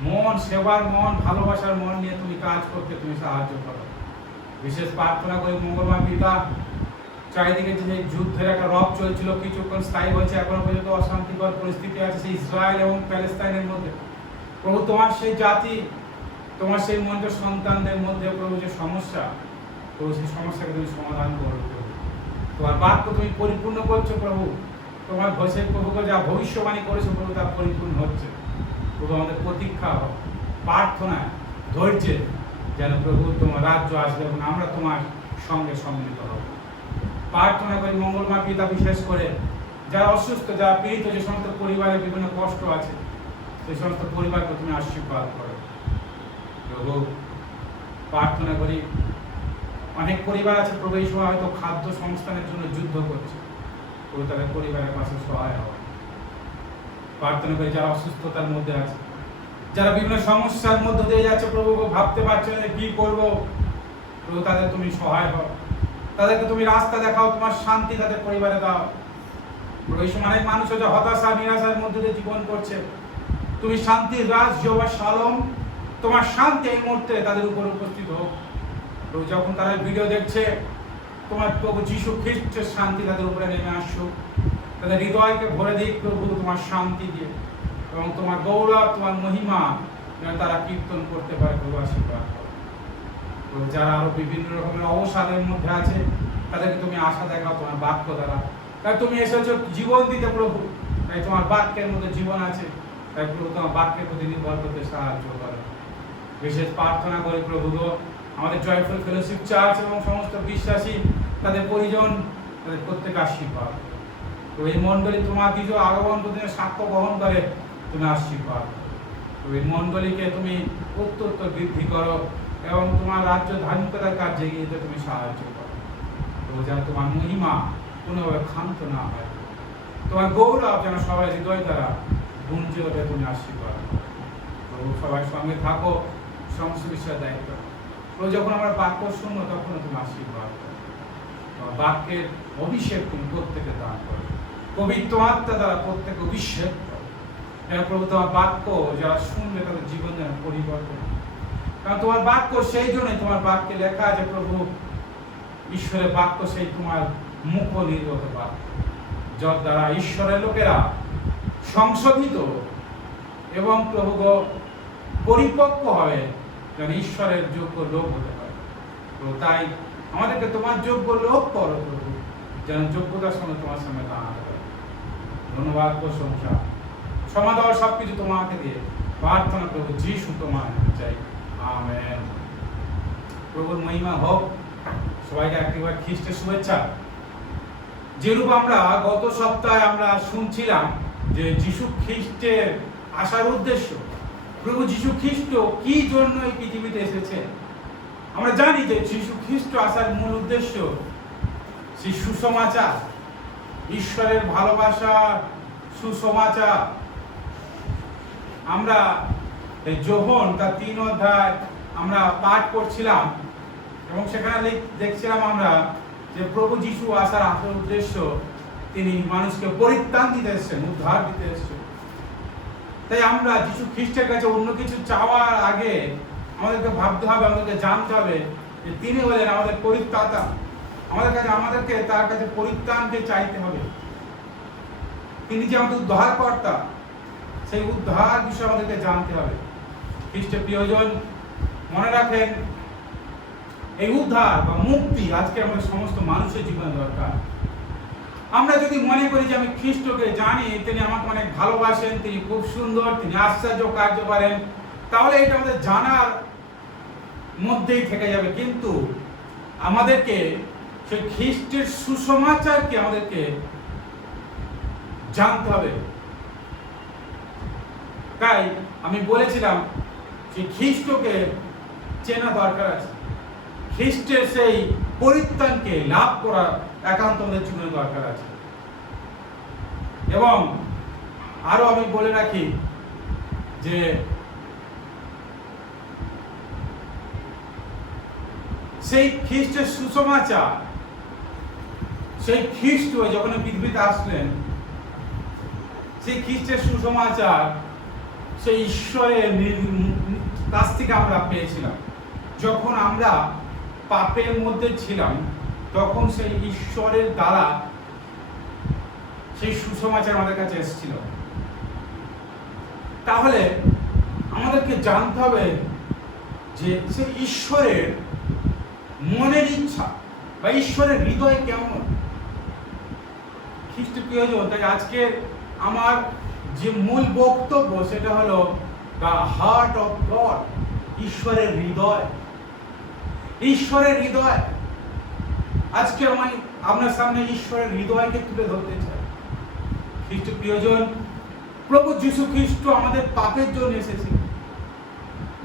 মন, সেবার মন, ভালোবাসার মন নিয়ে তুমি কাজ করতে তুমি সাহায্য করো। বিশেষ প্রার্থনা করি মঙ্গলবার পিতা, চারিদিকে যে যুদ্ধের একটা রব চলছিল, কিছুক্ষণ স্থায়ী হয়েছে, এখনো পর্যন্ত অশান্তিকর পরিস্থিতি আছে সেই ইসরায়েল এবং প্যালেস্তাইনের মধ্যে প্রভু। তোমার সেই জাতি, তোমার সেই মন্ত্র সন্তানদের মধ্যে প্রভু যে সমস্যা, প্রভু সেই সমস্যাকে তুমি সমাধান করো প্রভু। তোমার বাক্য তুমি পরিপূর্ণ করছো প্রভু। তোমার ভোষের প্রভুকে যা ভবিষ্যবাণী করেছো প্রভু তা পরিপূর্ণ হচ্ছে প্রভু। আমাদের প্রতীক্ষা হোক, প্রার্থনায়, ধৈর্যে যেন প্রভু তোমার রাজ্য আসবে এবং আমরা তোমার সঙ্গে সম্মিলিত হব। প্রার্থনা করি মঙ্গলময় পিতা, বিশেষ করে যারা অসুস্থ, যারা পীড়িত, যে সমস্ত পরিবারে বিভিন্ন কষ্ট আছে, সেই সমস্ত পরিবারকে তুমি আশীর্বাদ করো প্রভু। প্রার্থনা করি অনেক পরিবার আছে প্রভু এই সময় হয়তো খাদ্য সংস্থানের জন্য যুদ্ধ করছে প্রভু, তাদের পরিবারের পাশে সহায় হওয়া। প্রার্থনা করি যারা অসুস্থতার মধ্যে আছে, যারা বিভিন্ন সমস্যার মধ্যে দিয়ে যাচ্ছে প্রভু, ভাবতে পারছে না কি করবো প্রভু, তাদের তুমি সহায় হও, তাদেরকে তুমি রাস্তা দেখাও, তোমার শান্তি তাদের পরিবারে দাও প্রভু। এই সময় অনেক মানুষ হচ্ছে হতাশা, নিরাশার মধ্যে দিয়ে জীবন করছে, তুমি শান্তির রাজ যহোবা শালোম, তোমার শান্তি এই মুহূর্তে তাদের উপর উপস্থিত হোক প্রভু। যখন তারা ভিডিও দেখছে, তোমার প্রভু যীশু খ্রিস্টের শান্তি তাদের উপরে নেমে আসুক, তাদের হৃদয়কে ভরে দিক প্রভু তোমার শান্তি দিয়ে, এবং তোমার গৌরব, তোমার মহিমা যেন তারা কীর্তন করতে পারে প্রভু। আশীর্বাদ করো প্রভু। যারা আরো বিভিন্ন রকমের অবসাদের মধ্যে আছে, তাদেরকে তুমি আশা দেখাও তোমার বাক্য দ্বারা। তাই তুমি এসেছো জীবন দিতে প্রভু, তাই তোমার বাক্যের মধ্যে জীবন আছে, তাই প্রভু তোমার বাক্যের প্রতি নির্ভর করতে সাহায্য করো। বিশেষ প্রার্থনা করি প্রভু গো, আমাদের জয়ফুল ফেলোশিপ চার্চ এবং সমস্ত বিশ্বাসী, তাদের পরিজন, তাদের প্রত্যেক আশীর্বাদ। তো এই মণ্ডলী তোমার দ্বিতীয় আগমন প্রতিদিনের সাক্ষ্য বহন করে, তুমি আশীর্বাদ। তো এই মণ্ডলীকে তুমি উত্তর বৃদ্ধি করো এবং তোমার রাজ্য ধার্মিকতার কাজে এগিয়ে যেতে তুমি সাহায্য করো। তো যেন তোমার মহিমা কোনোভাবে ক্ষান্ত না হয়, তোমার গৌরব যেন সবাই হৃদয় দ্বারা গুঞ্জে ওঠে, তুমি আশীর্বাদ। তো সবাই সঙ্গে থাকো, সমস্ত বিষয়ের দায়িত্ব। তো যখন আমরা বাক্য শুনবো তখন তুমি আশীর্বাদ করো, তোমার বাক্যের অভিষেক তুমি প্রত্যেকে দান করো, পবিত্র আত্মা দ্বারা প্রত্যেকে অভিষেক করো। প্রভু তোমার বাক্য যারা শুনবে তাদের জীবন যেন পরিবর্তন। কারণ তোমার বাক্য সেই জন্যই তোমার বাক্যে লেখা আছে প্রভু, ঈশ্বরের বাক্য সেই তোমার মুখ নির্গত বাক্য, যার দ্বারা ঈশ্বরের লোকেরা সংশোধিত এবং প্রভু পরিপক্ক হবে, যেন ঈশ্বরের যোগ্য লোক হতে পারে। তো তাই আমাদেরকে তোমার যোগ্য লোক করো প্রভু, যেন যোগ্যতার সঙ্গে তোমার সামনে দাঁড়াতে পারে। ধন্যবাদ, প্রশংসা, ক্ষমা দেওয়া সবকিছু তোমাকে দিয়ে প্রার্থনা প্রভু যিশু তোমার চাই, আমেন। প্রভুর মহিমা হোক। সবাইকে একবার খ্রিস্টের শুভেচ্ছা। যেরূপ আমরা গত সপ্তাহে আমরা শুনছিলাম যে যিশু খ্রিস্টের আসার উদ্দেশ্য, প্রভু যিশু খ্রিস্ট কি জন্য এই পৃথিবীতে এসেছে। আমরা জানি যে যিশু খ্রিস্ট আসার মূল উদ্দেশ্য সেই সুসমাচার, ঈশ্বরের ভালোবাসা, সুসমাচার। আমরা এই যোহন তার 3 অধ্যায় আমরা পাঠ করছিলাম এবং সেখানে দেখছিলাম আমরা যে প্রভু যিশু আসার আসল উদ্দেশ্য, তিনি মানুষকে পরিত্রাণ দিতে এসেছেন, উদ্ধার দিতে এসেছেন। তাই আমরা যিশু খ্রিস্টের কাছে অন্য কিছু চাওয়ার আগে আমাদেরকে ভাবতে হবে, আমাদেরকে জানতে হবে যে তিনি হলেন আমাদের পরিত্রাতা। আমাদেরকে তার কাছে পরিত্রাণকে চাইতে হবে। তিনি যে আমাদের উদ্ধারকর্তা, সেই উদ্ধার বিষয়ে আমাদেরকে জানতে হবে। খ্রিস্টের প্রিয়জন, মনে রাখেন এই উদ্ধার বা মুক্তি আজকে আমাদের সমস্ত মানুষের জীবনে দরকার। আমরা যদি মনে করি যে আমি খ্রিস্টকে জানি, তিনি আমাকে অনেক ভালোবাসেন, তিনি খুব সুন্দর, তিনি আশ্চর্য কার্য করেন, তাহলে এটা আমাদের জানার মধ্যেই থেকে যাবে। কিন্তু আমাদেরকে সেই খ্রিস্টের সুসমাচারকে আমাদেরকে জানতে হবে। তাই আমি বলেছিলাম যে খ্রিস্টকে চেনা দরকার আছে, খ্রিস্টের সেই পরিত্রাণকে লাভ করা একান্ত আমাদের জীবনে দরকার আছে। এবং আরো আমি বলে রাখি যে সেই খ্রিস্টের সুসমাচার, সেই খ্রিস্ট যখন পৃথিবীতে আসলেন, সেই খ্রিস্টের সুসমাচার সেই ঈশ্বরের কাছ থেকে আমরা পেয়েছিলাম। যখন আমরা পাপের মধ্যে ছিলাম, তখন সেই ঈশ্বরের দ্বারা সেই সুসমাচার আমাদের কাছে এসেছিল। তাহলে আমাদেরকে জানতে হবে যে সেই ঈশ্বরের মনের ইচ্ছা বা ঈশ্বরের হৃদয় কেমন। খ্রিস্ট প্রিয়জন, তাই আজকে আমার যে মূল বক্তব্য সেটা হলো দ্য হার্ট অফ গড, ঈশ্বরের হৃদয়। ঈশ্বরের হৃদয়। আজকে আমি আপনার সামনে ঈশ্বরের হৃদয়কে তুলে ধরতে চাই। খ্রিস্ট প্রিয়জন, প্রভু যীশু খ্রিস্ট আমাদের পাপের জন্য এসেছেন।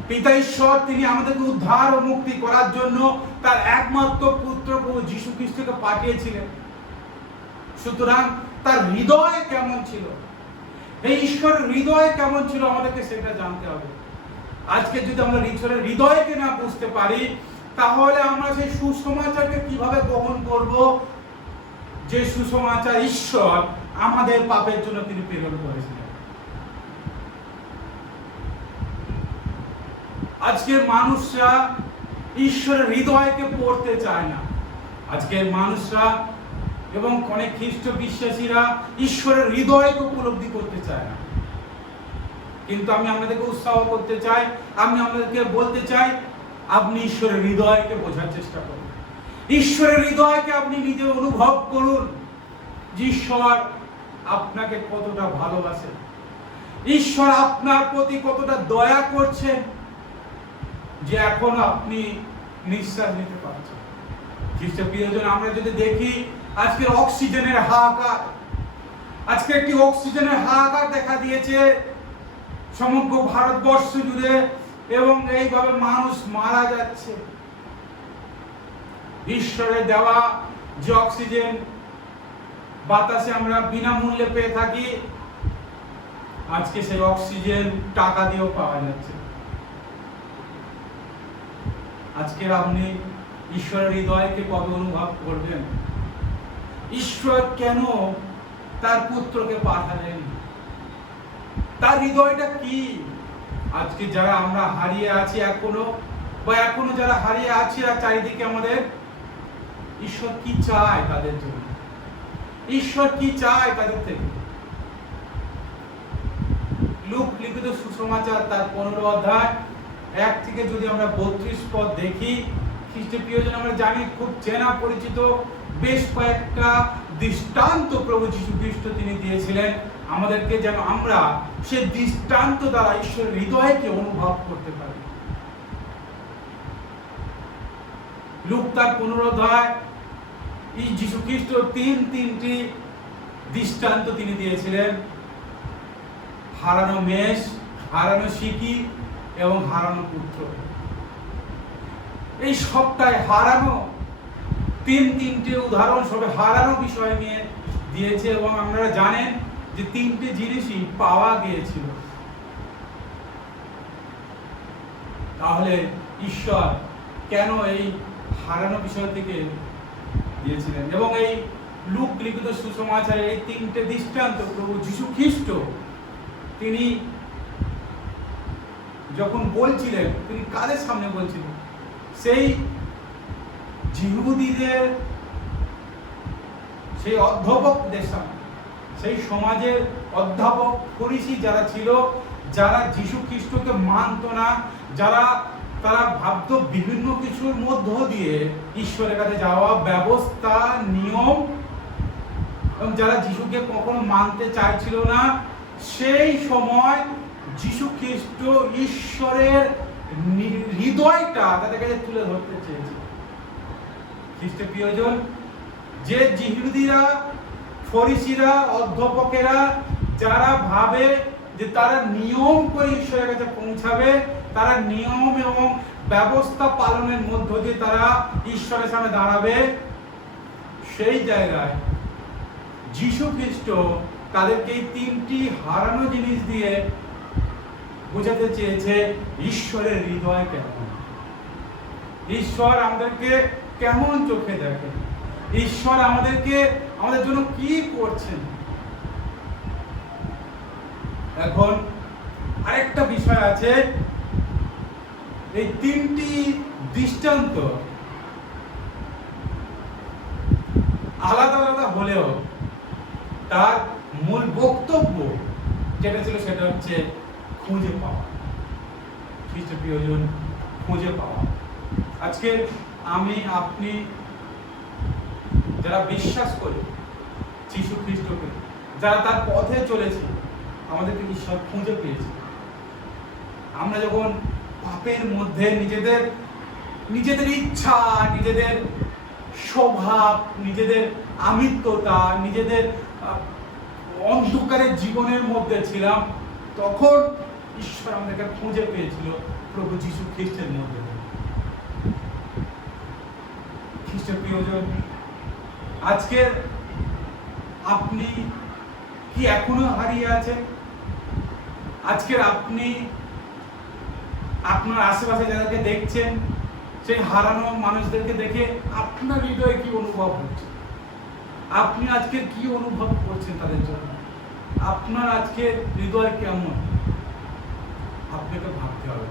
পিতা ঈশ্বর তিনি আমাদেরকে উদ্ধার ও মুক্তি করার জন্য তার একমাত্র পুত্র প্রভু যীশু খ্রিস্টকে পাঠিয়েছিলেন। সুতরাং তার হৃদয় কেমন ছিল, এই ঈশ্বরের হৃদয় কেমন ছিল, আমাদেরকে সেটা জানতে হবে। আজকে যদি আমরা ঈশ্বরের হৃদয়কে না বুঝতে পারি, তাহলে আমরা সেই সুসমাচারকে কিভাবে গ্রহণ করব, যে সুসমাচার ঈশ্বর আমাদের পাপের জন্য তিনি প্রেরণ করেছিলেন। আজকের মানুষরা ঈশ্বরের হৃদয়কে পড়তে চায় না। আজকের মানুষরা এবং অনেক খ্রিস্ট বিশ্বাসীরা ঈশ্বরের হৃদয়কে উপলব্ধি করতে চায় না। কিন্তু আমি আপনাদেরকে উৎসাহ করতে চাই, আমি আপনাদেরকে বলতে চাই, আপনি ঈশ্বরের হৃদয়কে বোঝার চেষ্টা করুন। ঈশ্বরের হৃদয়কে আপনি নিজে অনুভব করুন যে ঈশ্বর আপনাকে কতটা ভালোবাসে, ঈশ্বর আপনার প্রতি কতটা দয়া করছেন যে এখন আপনি নিঃশ্বাস নিতে পারছেন। খ্রিস্ট প্রিয়জন, আমরা যদি দেখি আজকের অক্সিজেনের হাহাকার, আজকে একটি অক্সিজেনের হাহাকার দেখা দিয়েছে সমগ্র ভারতবর্ষ জুড়ে, এবং এইভাবে মানুষ মারা যাচ্ছে। ঈশ্বরের দেওয়া যে অক্সিজেন বাতাসে আমরা বিনামূল্যে পেয়ে থাকি, আজকে সেই অক্সিজেন টাকা দিয়েও পাওয়া যাচ্ছে। আজকের আপনি ঈশ্বরের হৃদয়কে কবে অনুভব করবেন? ঈশ্বর কেন তার পুত্রকে পাঠালেন? তার হৃদয়টা কি? আজকে যারা আমরা হারিয়ে আছি এখনো যারা হারিয়ে আছি আর চারিদিকে আমাদের, ঈশ্বর কি চায় তাদের জন্য? ঈশ্বর কি চায় তাদের থেকে? লূক লিখিত সুসমাচার তার 15 অধ্যায় 1 থেকে যদি আমরা 32 পদ দেখি, খ্রিস্টের প্রিয়জন, আমরা জানি খুব চেনা পরিচিত বেশ কয়েকটা দৃষ্টান্ত প্রভু যীশু খ্রিস্ট তিনি দিয়েছিলেন আমাদেরকে, যেন আমরা সে দৃষ্টান্ত দ্বারা ঈশ্বরের হৃদয়কে অনুভব করতে পারি। লূক তার 15 অধ্যায় যীশু খ্রিস্ট তিনটি দৃষ্টান্ত তিনি দিয়েছিলেন: হারানো মেষ, হারানো সিকি এবং হারানো পুত্র। এই সবটাই হারানো তিনটে উদাহরণ সবে হারানো বিষয় নিয়ে দিয়েছে, এবং আপনারা জানেন যে তিনটে জিনিসই পাওয়া গিয়েছিল। তাহলে ঈশ্বর কেন এই হারানো বিষয় থেকে দিয়েছিলেন? এবং এই লূক লিখিত সুসমাচারে এই তিনটে দৃষ্টান্ত প্রভু যীশু খ্রিস্ট তিনি যখন বলছিলেন, তিনি কাদের সামনে বলছিলেন? সেই জিহুদীদের, সেই অধ্যাপকদের সামনে, সেই সমাজের অধ্যাপক ফরিসি যারা ছিল, যারা যীশু খ্রিস্টকে মানত না, তারা ভাবত বিভিন্ন কিছুর মধ্য দিয়ে ঈশ্বরের কাছে যাওয়া, ব্যবস্থা, নিয়ম, এবং যারা যীশুকে কখনো মানতে চাইছিল না, সেই সময় যীশু খ্রিস্ট ঈশ্বরের হৃদয়টা তাদের কাছে তুলে ধরতে চেয়েছে। খ্রিস্টের প্রিয়জন, যে জিহুদীরা, ফরিসিরা, অধ্যাপকেরা যারা ভাবে যে তারা নিয়ম করে ঈশ্বরের কাছে পৌঁছাবে, তারা নিয়ম এবং ব্যবস্থা পালনের মধ্য দিয়ে তারা ঈশ্বরের সামনে দাঁড়াবে, সেই জায়গায় যীশু খ্রিস্ট তাদেরকে এই তিনটি হারানো জিনিস দিয়ে বোঝাতে চেয়েছে ঈশ্বরের হৃদয় কেমন, ঈশ্বর আমাদেরকে কেমন চোখে দেখে, ঈশ্বর আমাদের জন্য কি করছেন। এখন আরেকটা বিষয় আছে, এই তিনটি দৃষ্টান্ত আলাদা আলাদা হলেও তার মূল বক্তব্য যেটা ছিল সেটা হচ্ছে খুঁজে পাওয়া। খ্রিস্টের প্রিয়জন, খুঁজে পাওয়া। আজকে আমি আপনি যারা বিশ্বাস করে যীশু খ্রিস্টকে, যারা তার পথে চলেছে, আমাদেরকে ঈশ্বর খুঁজে পেয়েছে। আমরা যখন পাপের মধ্যে নিজেদের ইচ্ছা, নিজেদের স্বভাব, নিজেদের আমিত্বতা, নিজেদের অন্ধকারের জীবনের মধ্যে ছিলাম, তখন ঈশ্বর আমাদেরকে খুঁজে পেয়েছিল প্রভু যীশু খ্রিস্টের মধ্যে। খ্রিস্টের প্রিয়জন, আজকে আপনি কি এখনো হারিয়ে আছেন? আজকের আপনি আপনার আশেপাশে যাদেরকে দেখছেন, সেই হারানো মানুষদেরকে দেখে আপনার হৃদয়ে কি অনুভব হচ্ছে? আপনি আজকে কি অনুভব করছেন তাদের জন্য? আপনার আজকে হৃদয় কেমন? আপনাকে ভাবতে হবে,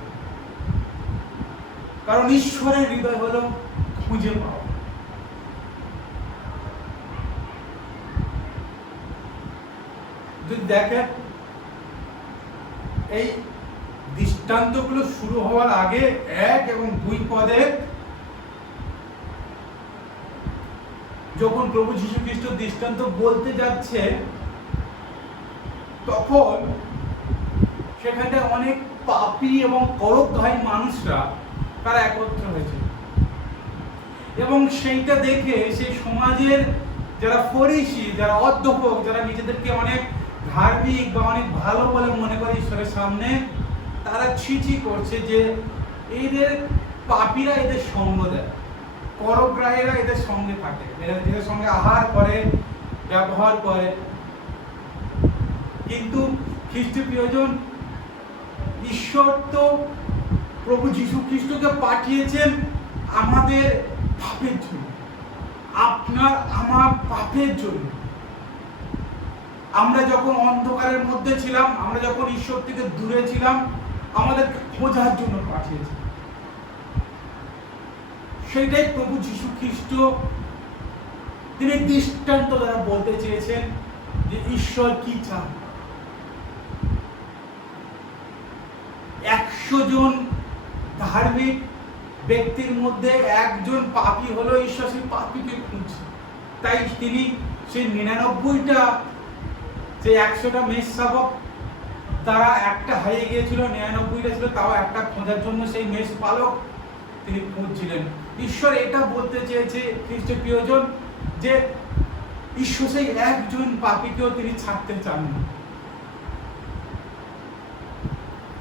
কারণ ঈশ্বরের হৃদয় হলো খুঁজে পাওয়া। যদি দেখেন, এই দৃষ্টান্তগুলো শুরু হওয়ার আগে 1 এবং 2 পদে যখন প্রভু যীশু খ্রিস্ট দৃষ্টান্ত বলতে যাচ্ছে, তখন সেখানে অনেক পাপী এবং করোগ্রহী মানুষরা তারা একত্র হয়েছে, এবং সেইটা দেখে সেই সমাজের যারা ফরিসি, যারা অধ্যাপক, যারা নিজেদেরকে অনেক ধার্মিক বা অনেক ভালো বলে মনে করে ঈশ্বরের সামনে, তারা ছিছি করছে যে এদের পাপীরা এদের সঙ্গ দেয়, করগ্রাহীরা এদের সঙ্গে থাকে, এদের সঙ্গে আহার করে, ব্যবহার করে। কিন্তু খ্রিস্ট প্রিয়জন, ঈশ্বর তো প্রভু যীশু খ্রিস্টকে পাঠিয়েছেন আমাদের পাপের জন্য, আপনার আমার পাপের জন্য। আমরা যখন অন্ধকারের মধ্যে ছিলাম, আমরা যখন ঈশ্বর থেকে দূরে ছিলাম, আমাদের খোঁজার জন্য পাঠিয়েছেন। সেটাই প্রভু যীশু খ্রিস্ট তিনি দৃষ্টান্ত দ্বারা বলতে চেয়েছেন যে ঈশ্বর কি চান। 100 জন ধার্মিক ব্যক্তির মধ্যে একজন পাপী হলো, ঈশ্বর সেই পাপীকে খুঁজছে। তাই তিনি সেই 99টা, যে 100টা মেষ শাবক তারা একটা হারিয়ে গিয়েছিল, 99টা ছিল, তাও একটা খোঁজার জন্য সেই মেষ পালক তিনি খুঁজছিলেন। ঈশ্বর এটা বলতে চেয়েছে খ্রিস্ট প্রিয়জন যে ঈশ্বর সেই একজন পাপীকেও তিনি ছাড়তে চান না।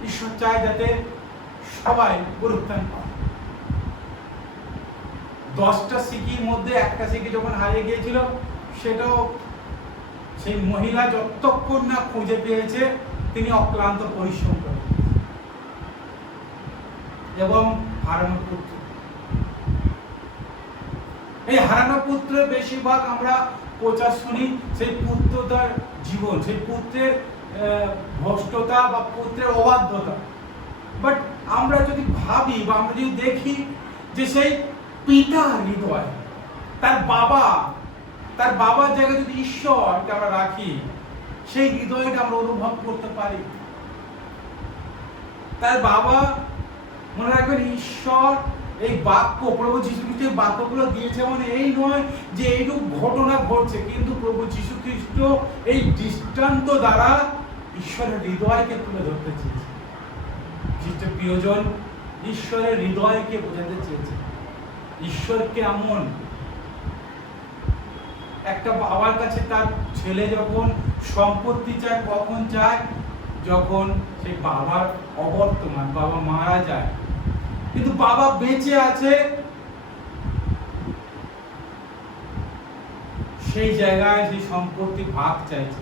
ঈশ্বর চায় যাতে সবাই পরিত্রাণ পায়। 10টা সিকির মধ্যে একটা সিকি যখন হারিয়ে গিয়েছিল, সেটাও সেই মহিলা যতক্ষণ না খুঁজে পেয়েছে তিনি অক্লান্ত পরিশ্রম করেন। এবং হারানো পুত্র, এই হারানো পুত্রের বেশিরভাগ আমরা প্রচার শুনি সেই পুত্রতার জীবন, সেই পুত্রের ভ্রষ্টতা বা পুত্রের অবাধ্যতা। বাট আমরা যদি ভাবি বা আমরা যদি দেখি যে সেই পিতার হৃদয়, তার বাবার জায়গায় যদি ঈশ্বরকে আমরা রাখি, সেই হৃদয়টা আমরা অনুভব করতে পারি। তার বাবা, মনে রাখবেন, ঈশ্বর এই বাক্য, প্রভু যীশু খ্রিস্ট এই বাক্যগুলো দিয়েছে মানে এই নয় যে এইরূপ ঘটনা ঘটছে, কিন্তু প্রভু যীশু খ্রিস্ট এই দৃষ্টান্ত দ্বারা ঈশ্বরের হৃদয়কে তুলে ধরতে চেয়েছে। খ্রিস্ট প্রিয়জন, ঈশ্বরের হৃদয়কে বোঝাতে চেয়েছে। ঈশ্বর কেমন? একটা বাবার কাছে তার ছেলে যখন সম্পত্তি চায়, কখন চায়? যখন সেই বাবার অবর্তমান, বাবা মারা যায়, কিন্তু বাবা বেঁচে আছে, সেই জায়গায় সেই সম্পত্তি ভাগ চাইছে।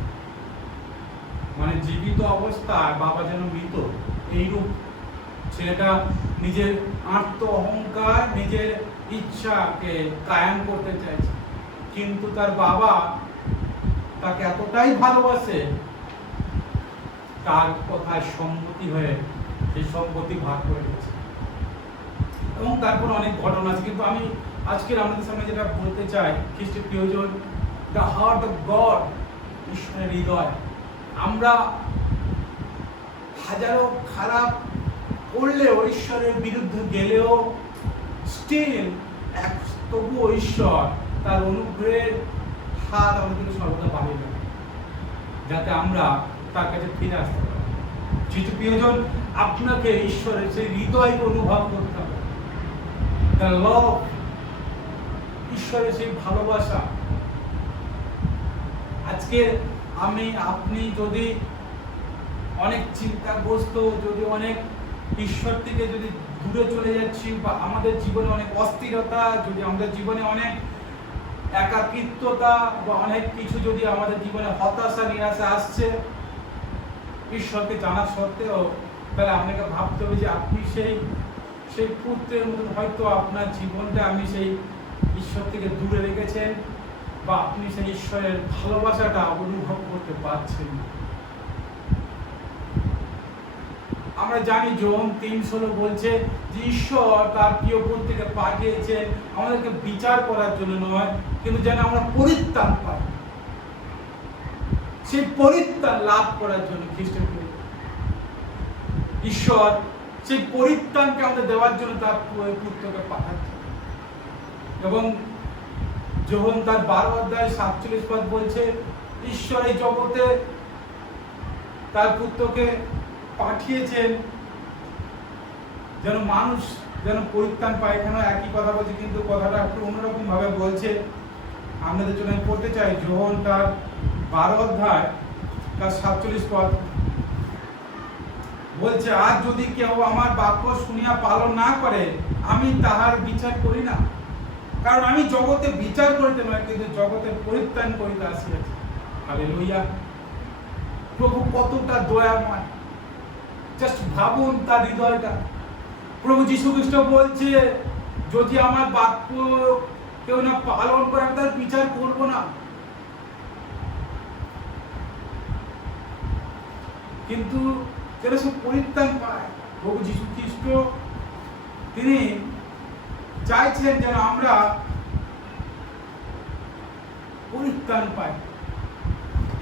মানে জীবিত অবস্থায় বাবা যেন মৃত, এইরূপ ছেলেটা নিজের আত্ম অহংকার, নিজের ইচ্ছাকে কায়েম করতে চাইছে। কিন্তু তার বাবা তাকে এতটাই ভালোবাসে, তার কথায় সম্মতি হয়ে সেই সম্পত্তি ভাগ করে দিয়েছে। এবং তারপর অনেক ঘটনা আছে, কিন্তু আমি আজকের আমাদের সামনে যেটা বলতে চাই, খ্রিস্ট প্রিয়জন, দ্য হার্ট অফ গড, ঈশ্বরের হৃদয়। আমরা হাজারো খারাপ করলেও, ঈশ্বরের বিরুদ্ধে গেলেও, স্টিল তবুও ঈশ্বর তার অনুগ্রহের হাত আমাদেরকে সর্বদা বাড়িয়ে দেয়, যাতে আমরা তার কাছে ফিরে আসতে পারি। খ্রিস্ট প্রিয়জন, আপনাকে ঈশ্বরের সেই হৃদয়কে অনুভব করতে হবে। দ্য লাভ, ঈশ্বরের সেই ভালোবাসা। আজকে আপনি যদি অনেক চিন্তাগ্রস্ত, যদি অনেক ঈশ্বর থেকে যদি দূরে চলে যাচ্ছি, বা আমাদের জীবনে অনেক অস্থিরতা, যদি আমাদের জীবনে অনেক একাকিত্বতা বা অনেক কিছু যদি আমাদের জীবনে হতাশা নিরাশা আসছে, ঈশ্বরকে জানা সত্ত্বেও, তাহলে আপনাকে ভাবতে হবে যে আপনি সেই পুত্রের মতন হয়তো আপনার জীবনটা আপনি সেই ঈশ্বর থেকে দূরে রেখেছেন, বা আপনি সেই ঈশ্বরের ভালোবাসাটা অনুভব করতে পারছেন। আমরা জানি যোহন 3:16 বলছে যে ঈশ্বর তার প্রিয় পুত্রকে পাঠিয়েছে আমাদেরকে বিচার করার জন্য নয়, কিন্তু যেন আমরা পরিত্রাণ পাই, সেই পরিত্রাণ লাভ করার জন্য খ্রিস্টের ঈশ্বর সেই পরিত্রাণকে আমাদের দেওয়ার জন্য তার পুত্রকে পাঠাচ্ছে। এবং যোহন তার 12 অধ্যায় 47 পদ বলছে, ঈশ্বর এই জগতে তার পুত্রকে পাঠিয়েছেন যেন মানুষ যেন পরিত্রাণ পায়। এখানে একই কথা বলছে, কিন্তু কথাটা একটু অন্যরকম ভাবে বলছে। আপনাদের জন্য আমি পড়তে চাই যোহন তার 12 অধ্যায় তার 47 পদ বলছে, আজ যদি কেউ আমার বাক্য শুনিয়া পালন না করে, আমি তাহার বিচার করি না, কারণ আমি জগতে বিচার করিতে নয়, কিন্তু জগতে পরিত্রাণ করিতে আসিয়াছি। হালেলুয়া। প্রভু কতটা দয়াময়, জাস্ট ভাবুন তার হৃদয়টা। প্রভু যীশু খ্রিস্ট বলছে, যদি আমার বাক্য কেউ না পালন করে, আমি তার বিচার করব না। কিন্তু যেন সে পরিত্রাণ পায়। প্রভু যীশু খ্রিস্ট তিনি চাইছেন যেন আমরা পরিত্রাণ পাই।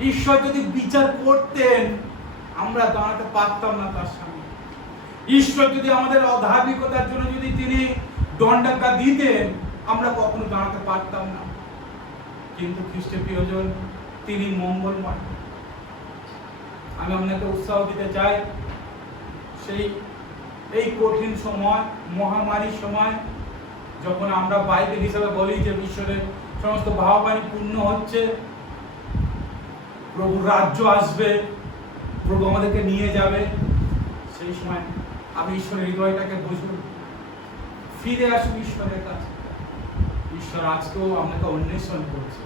ঈশ্বর যদি বিচার করতেন, আমরা দাঁড়াতে পারতাম না তার সামনে। ঈশ্বর যদি আমাদের অধার্মিকতার জন্য যদি তিনি দণ্ডাজ্ঞা দিতেন, আমরা কখনো দাঁড়াতে পারতাম না। কিন্তু খ্রিস্টের প্রিয়জন, তিনি মঙ্গলময়। আমি আপনাকে উৎসাহ দিতে চাই, এই কঠিন সময়, মহামারীর সময়, যখন আমরা বাইবেল হিসাবে বলি যে ঈশ্বরের সমস্ত ভাববাণী পূর্ণ হচ্ছে, প্রভুর রাজ্য আসবে, প্রভু আমাদেরকে নিয়ে যাবে, সেই সময় আমি ঈশ্বরের হৃদয়টাকে বুঝুন, ফিরে আসুন ঈশ্বরের কাছে। ঈশ্বর আজকেও আপনাকে অন্বেষণ করছে।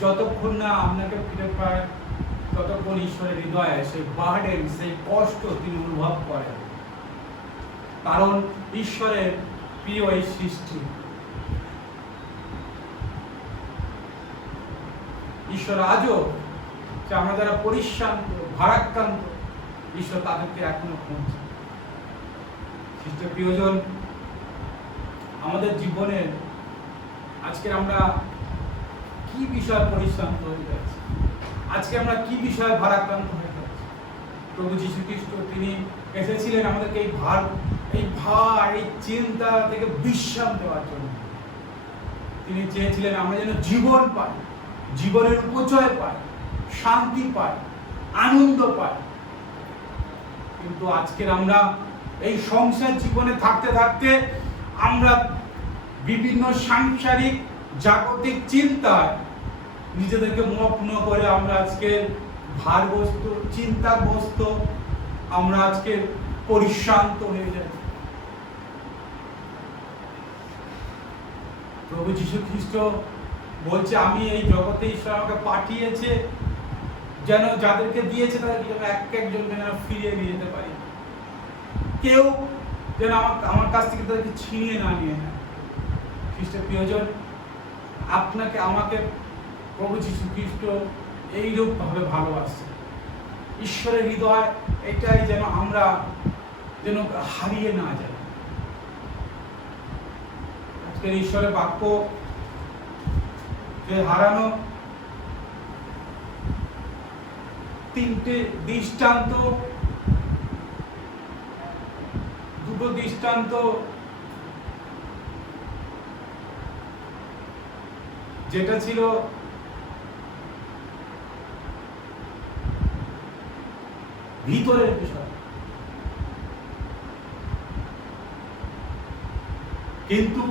যতক্ষণ না আপনাকে ফিরে পায়, ততক্ষণ ঈশ্বরের হৃদয়ে সেই বার্ডেন, সেই কষ্ট তিনি অনুভব করেন। কারণ ঈশ্বরের প্রিয় এই সৃষ্টি। ঈশ্বর আজও যে আমরা যারা পরিশ্রান্ত, ভারাক্রান্ত, ঈশ্বর তাদেরকে এখনো খুঁজছে। খ্রিস্টের প্রিয়জন, আমাদের জীবনে আজকে আমরা কি বিষয়ে পরিশ্রান্ত হয়ে যাচ্ছি? আজকে আমরা কি বিষয়ে ভারাক্রান্ত হয়ে যাচ্ছি? প্রভু যীশু খ্রিস্ট তিনি এসেছিলেন আমাদেরকে এই ভার, এই চিন্তা থেকে বিশ্রাম দেওয়ার জন্য। তিনি চেয়েছিলেন আমরা যেন জীবন পাই, জীবনের উপচয় পাই, শান্তি পাই, আনন্দ পাই। কিন্তু আজকের আমরা এই সংসার জীবনে থাকতে থাকতে আমরা বিভিন্ন সাংসারিক জাগতিক চিন্তায় নিজেদেরকে মগ্ন করে আমরা আজকে ভারগ্রস্ত, চিন্তাগ্রস্ত, আমরা আজকে পরিশ্রান্ত হয়ে যাই। প্রভু যীশু খ্রিস্ট বলছে, আমি এই জগতে ঈশ্বর আমাকে পাঠিয়েছে যেন যাদেরকে দিয়েছে তাদেরকে যেন একজনকে যেন ফিরিয়ে নিয়ে যেতে পারি, কেউ যেন আমার কাছ থেকে তাদেরকে ছিনিয়ে না নিয়ে নেয়। খ্রিস্টের প্রিয়জন, আপনাকে আমাকে প্রভু যীশু খ্রিস্ট এইরূপ ভাবে ভালোবাসে। ঈশ্বরের হৃদয় এটাই যেন আমরা যেন হারিয়ে না যাই। আজকের ঈশ্বরের বাক্য যে হারানো, তিনটে দৃষ্টান্ত, দুটো দৃষ্টান্ত যেটা ছিল ভিতরের বিষয়, কিন্তু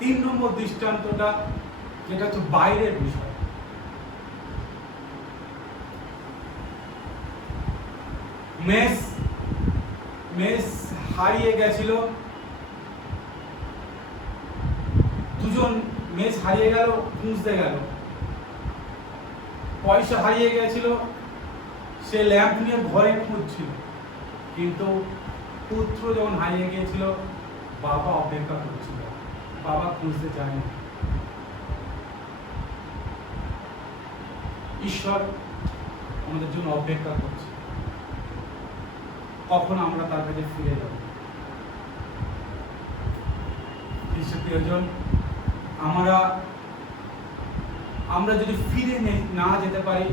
3 নম্বর দৃষ্টান্তটা যেটা হচ্ছে বাইরের বিষয়। মেষ হারিয়ে গেছিল, দুজন মেষ হারিয়ে গেল, খুঁজতে গেল। পয়সা হারিয়ে গেছিল, সে ল্যাম্প নিয়ে ঘরে খুঁজছিল, কিন্তু পুত্র যখন হারিয়ে গিয়েছিল, বাবা অপেক্ষা করছিল, বাবা খুঁজতে যায়নি। ঈশ্বর আমাদের জন্য অপেক্ষা করছে, কখন আমরা তার কাছে ফিরে যাব। খ্রিস্টের প্রিয়জন, আমরা যদি ফিরে না যেতে পারি,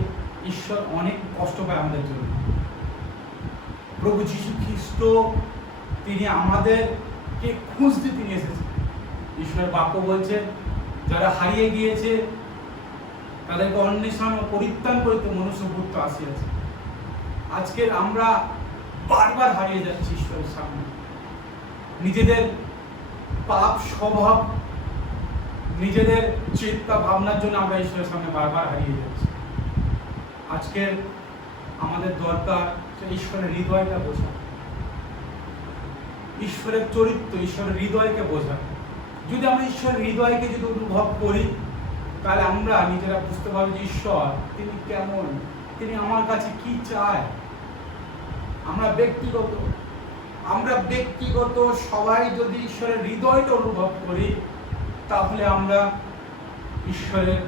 ঈশ্বর অনেক কষ্ট পায় আমাদের জন্য। প্রভু যীশু খ্রিস্ট তিনি আমাদেরকে খুঁজতে তিনি এসেছেন। ঈশ্বরের বাক্য বলছে, যারা হারিয়ে গিয়েছে তাদেরকে অন্বেষণ ও পরিত্রাণ করিতে মনুষ্যপুত্র আসিয়াছে। আজকের আমরা বারবার হারিয়ে যাচ্ছি ঈশ্বরের সামনে। নিজেদের পাপ স্বভাব, নিজেদের চিন্তা ভাবনার জন্য আমরা ঈশ্বরের সামনে বারবার হারিয়ে যাচ্ছি। আজকের আমাদের দরকার ঈশ্বরের হৃদয়টা বোঝা, ঈশ্বরের চরিত্র, ঈশ্বরের হৃদয়কে বোঝা। যদি আমরা ঈশ্বরের হৃদয়কে যদি অনুভব করি, তাহলে আমরা নিজেরা বুঝতে পারবো যে ঈশ্বর তিনি কেমন, তিনি আমার কাছে কি চায়। আমরা ব্যক্তিগত সবাই যদি ঈশ্বরের হৃদয়টা অনুভব করি, তাহলে আমরা ঈশ্বরের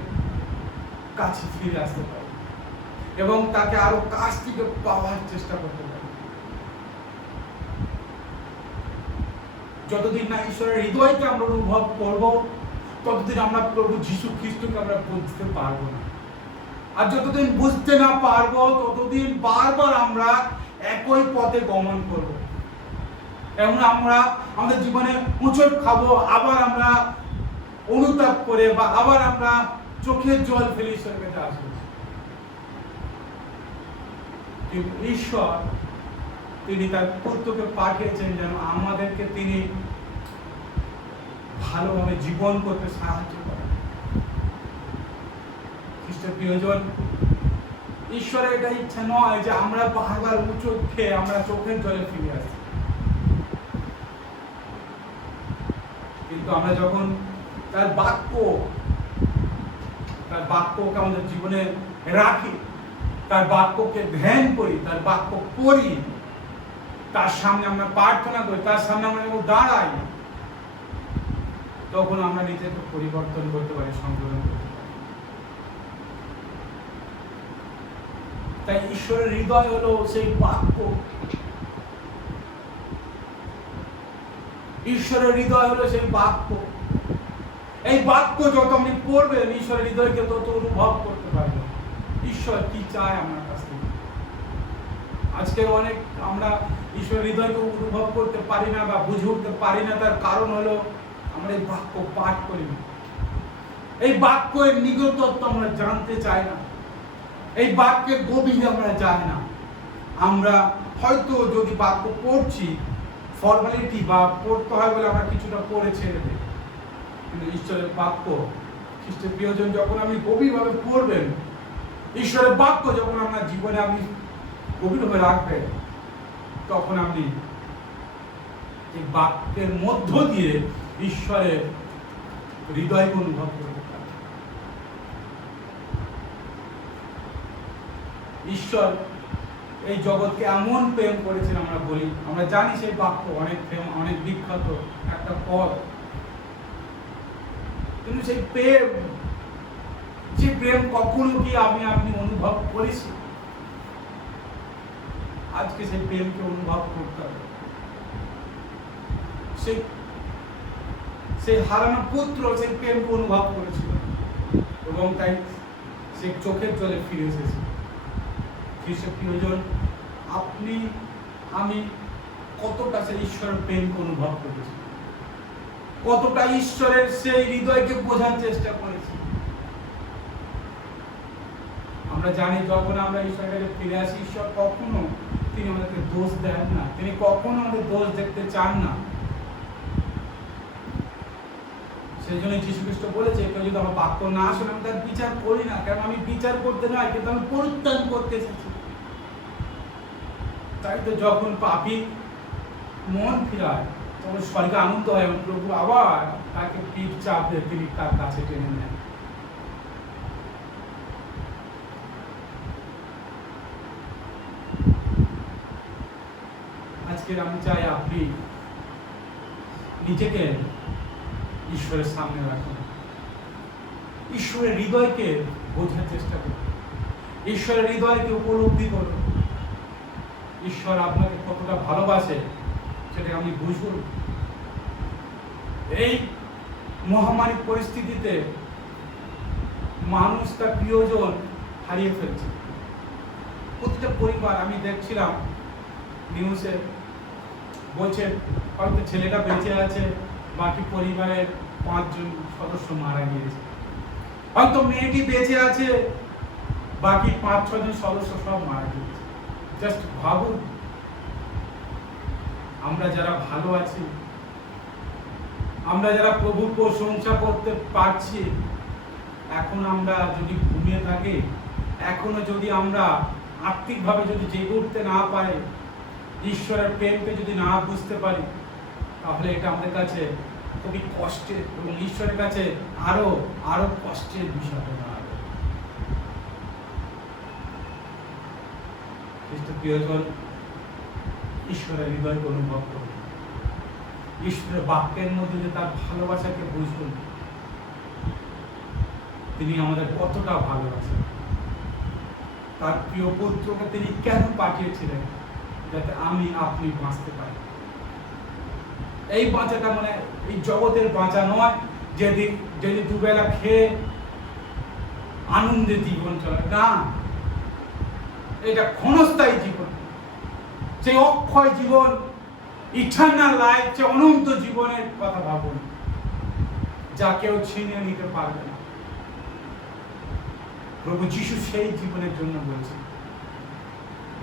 কাছে ফিরে আসতে পারি এবং তাকে আরো কাছ থেকে পাওয়ার চেষ্টা করতে পারি। যতদিন না ঈশ্বরের হৃদয়কে আমরা অনুভব করব, ততদিন আমরা প্রভু যীশু খ্রিস্টকে আমরা বুঝতে পারবো না। আর যতদিন বুঝতে না পারবো, ততদিন বারবার আমরা একই পথে গমন করব। এমন আমরা আমাদের জীবনে উঁচট খাবো, আবার আমরা অনুতাপ করে বা আবার আমরা চোখের জল ফেলে ঈশ্বরের কাছে আসবো। কিন্তু ঈশ্বর তিনি তার পুত্রকে পাঠিয়েছেন যেন আমাদেরকে তিনি ভালোভাবে জীবন করতে সাহায্য করেন। খ্রিস্টের প্রিয়জন, ঈশ্বরের এটা ইচ্ছা নয় যে আমরা বারবার উঁচু খেয়ে আমরা চোখের জলে ফিরে আসি। কিন্তু আমরা যখন তার বাক্যকে আমাদের জীবনে রাখি, তার বাক্যকে ধ্যান করি, তার বাক্য পড়ি, তার সামনে আমরা প্রার্থনা করি, তার সামনে আমরা দাঁড়াই, তখন আমরা নিজেকে পরিবর্তন করতে পারি, সংশোধন করতে পারি। তাই ঈশ্বরের হৃদয় হলো সেই বাক্য। ঈশ্বরের হৃদয় হলো সেই বাক্য। এই বাক্য যত আপনি পড়বেন, ঈশ্বরের হৃদয়কে তত অনুভব করতে পারবেন ঈশ্বর কি চায় আমার কাছ থেকে। আজকে অনেক আমরা ঈশ্বরের হৃদয়কে অনুভব করতে পারি না বা বুঝে উঠতে পারি না। তার কারণ হলো আমরা এই বাক্য পাঠ করি না। এই বাক্যের নিগূঢ়ত্ব আমরা জানতে চাই না। এই বাক্যের গভীরে আমরা যাই না। আমরা হয়তো যদি বাক্য পড়ছি ফর্মালিটি বা পড়তে হয় বলে আমরা কিছুটা পড়ে ছেড়ে দিই, কিন্তু ঈশ্বরের বাক্য, খ্রিস্টের প্রিয়জন, যখন আপনি গভীরভাবে পড়বেন, ঈশ্বরের বাক্য যখন আপনার জীবনে আপনি গভীরভাবে রাখবেন, তখন আপনি এই বাক্যের মধ্য দিয়ে ঈশ্বরের হৃদয়কে অনুভব করতে পারেন। ঈশ্বর এই জগৎকে এমন প্রেম করেছেন আমরা বলি, আমরা জানি সেই বাক্য অনেক বিখ্যাত একটা পদ, কিন্তু সেই প্রেম কখনো কি আপনি অনুভব করেছি? আজকে সেই প্রেমকে অনুভব করতে হবে। সেই হারানো পুত্র সেই প্রেমকে অনুভব করেছিল এবং তাই সে চোখের জলে ফিরে এসেছে। খ্রিস্টের প্রিয়জন, আপনি আমি কতটা সেই ঈশ্বরের প্রেমকে অনুভব করেছি, কতটা ঈশ্বরের সেই হৃদয়কে বোঝার চেষ্টা করেছি। আমরা জানি যখন আমরা ঈশ্বরের কাছে ফিরে আসি, ঈশ্বর কখনো তিনি আমাদেরকে দোষ দেন না, তিনি কখনো আমাদের দোষ দেখতে চান না। সেই জন্য যীশু খ্রিস্ট বলেছে, কেউ যদি আমার বাক্য না শোনে, আমি তার বিচার করি না, কারণ আমি বিচার করতে নয়, কিন্তু আমি পরিত্রাণ করতে এসেছি। তাই তো যখন পাপী মন ফিরায়, তখন স্বর্গে আনন্দ হয় এবং প্রভু আবার তাকে পিঠ চাপ দিয়ে তিনি তার কাছে টেনে নেন। আজকে আমি চাই আপনি নিজেকে ঈশ্বরের সামনে রাখুন, ঈশ্বরের হৃদয়কে বোঝার চেষ্টা করুন, ঈশ্বরের হৃদয়কে উপলব্ধি করুন। ঈশ্বর আপনাকে কতটা ভালোবাসে সেটা আপনি বুঝুন। এই মহামারী পরিস্থিতিতে মানুষ তার প্রিয়জন হারিয়ে ফেলছে। প্রতিটা পরিবার, আমি দেখছিলাম নিউজে বলছে হয়তো ছেলেটা বেঁচে আছে, বাকি পরিবারের 5 জন সদস্য মারা গিয়েছে। হয়তো মেয়েটি বেঁচে আছে, বাকি 5-6 জন সদস্য সব মারা গেছে। জাস্ট ভাবুন, আমরা যারা ভালো আছি, আমরা যারা প্রভুর প্রশংসা করতে পারছি, এখন আমরা যদি ঘুমিয়ে থাকি, এখনো যদি আমরা আত্মিকভাবে যদি জেগে উঠতে না পারি, ঈশ্বরের প্রেমকে যদি না বুঝতে পারি, তাহলে এটা আমাদের কাছে খুবই কষ্টের এবং ঈশ্বরের কাছে আরো আরো কষ্টের বিষয় হয়ে দাঁড়াবে। খ্রিস্ট প্রিয়জন, ঈশ্বরের হৃদয়কে অনুভব করুন, ঈশ্বরের বাক্যের মধ্যে যে তার ভালোবাসাকে বুঝুন, তিনি আমাদের কতটা ভালোবাসেন, তার প্রিয় পুত্রকে তিনি কেন পাঠিয়েছিলেন, যাতে আমি আপনি বাঁচতে পারি। এই বাঁচাটা মানে এই জগতের বাঁচা নয়, যদি দুবেলা খেয়ে আনন্দে জীবন চলে না, এটা ক্ষণস্থায়ী জীবন, যে অক্ষয় জীবন, ইটারনাল লাইফ, যে অনন্ত জীবনের কথা ভাবুন, যা কেউ ছিনিয়ে নিতে পারবে না। প্রভু যিশু সেই জীবনের জন্য বলছে।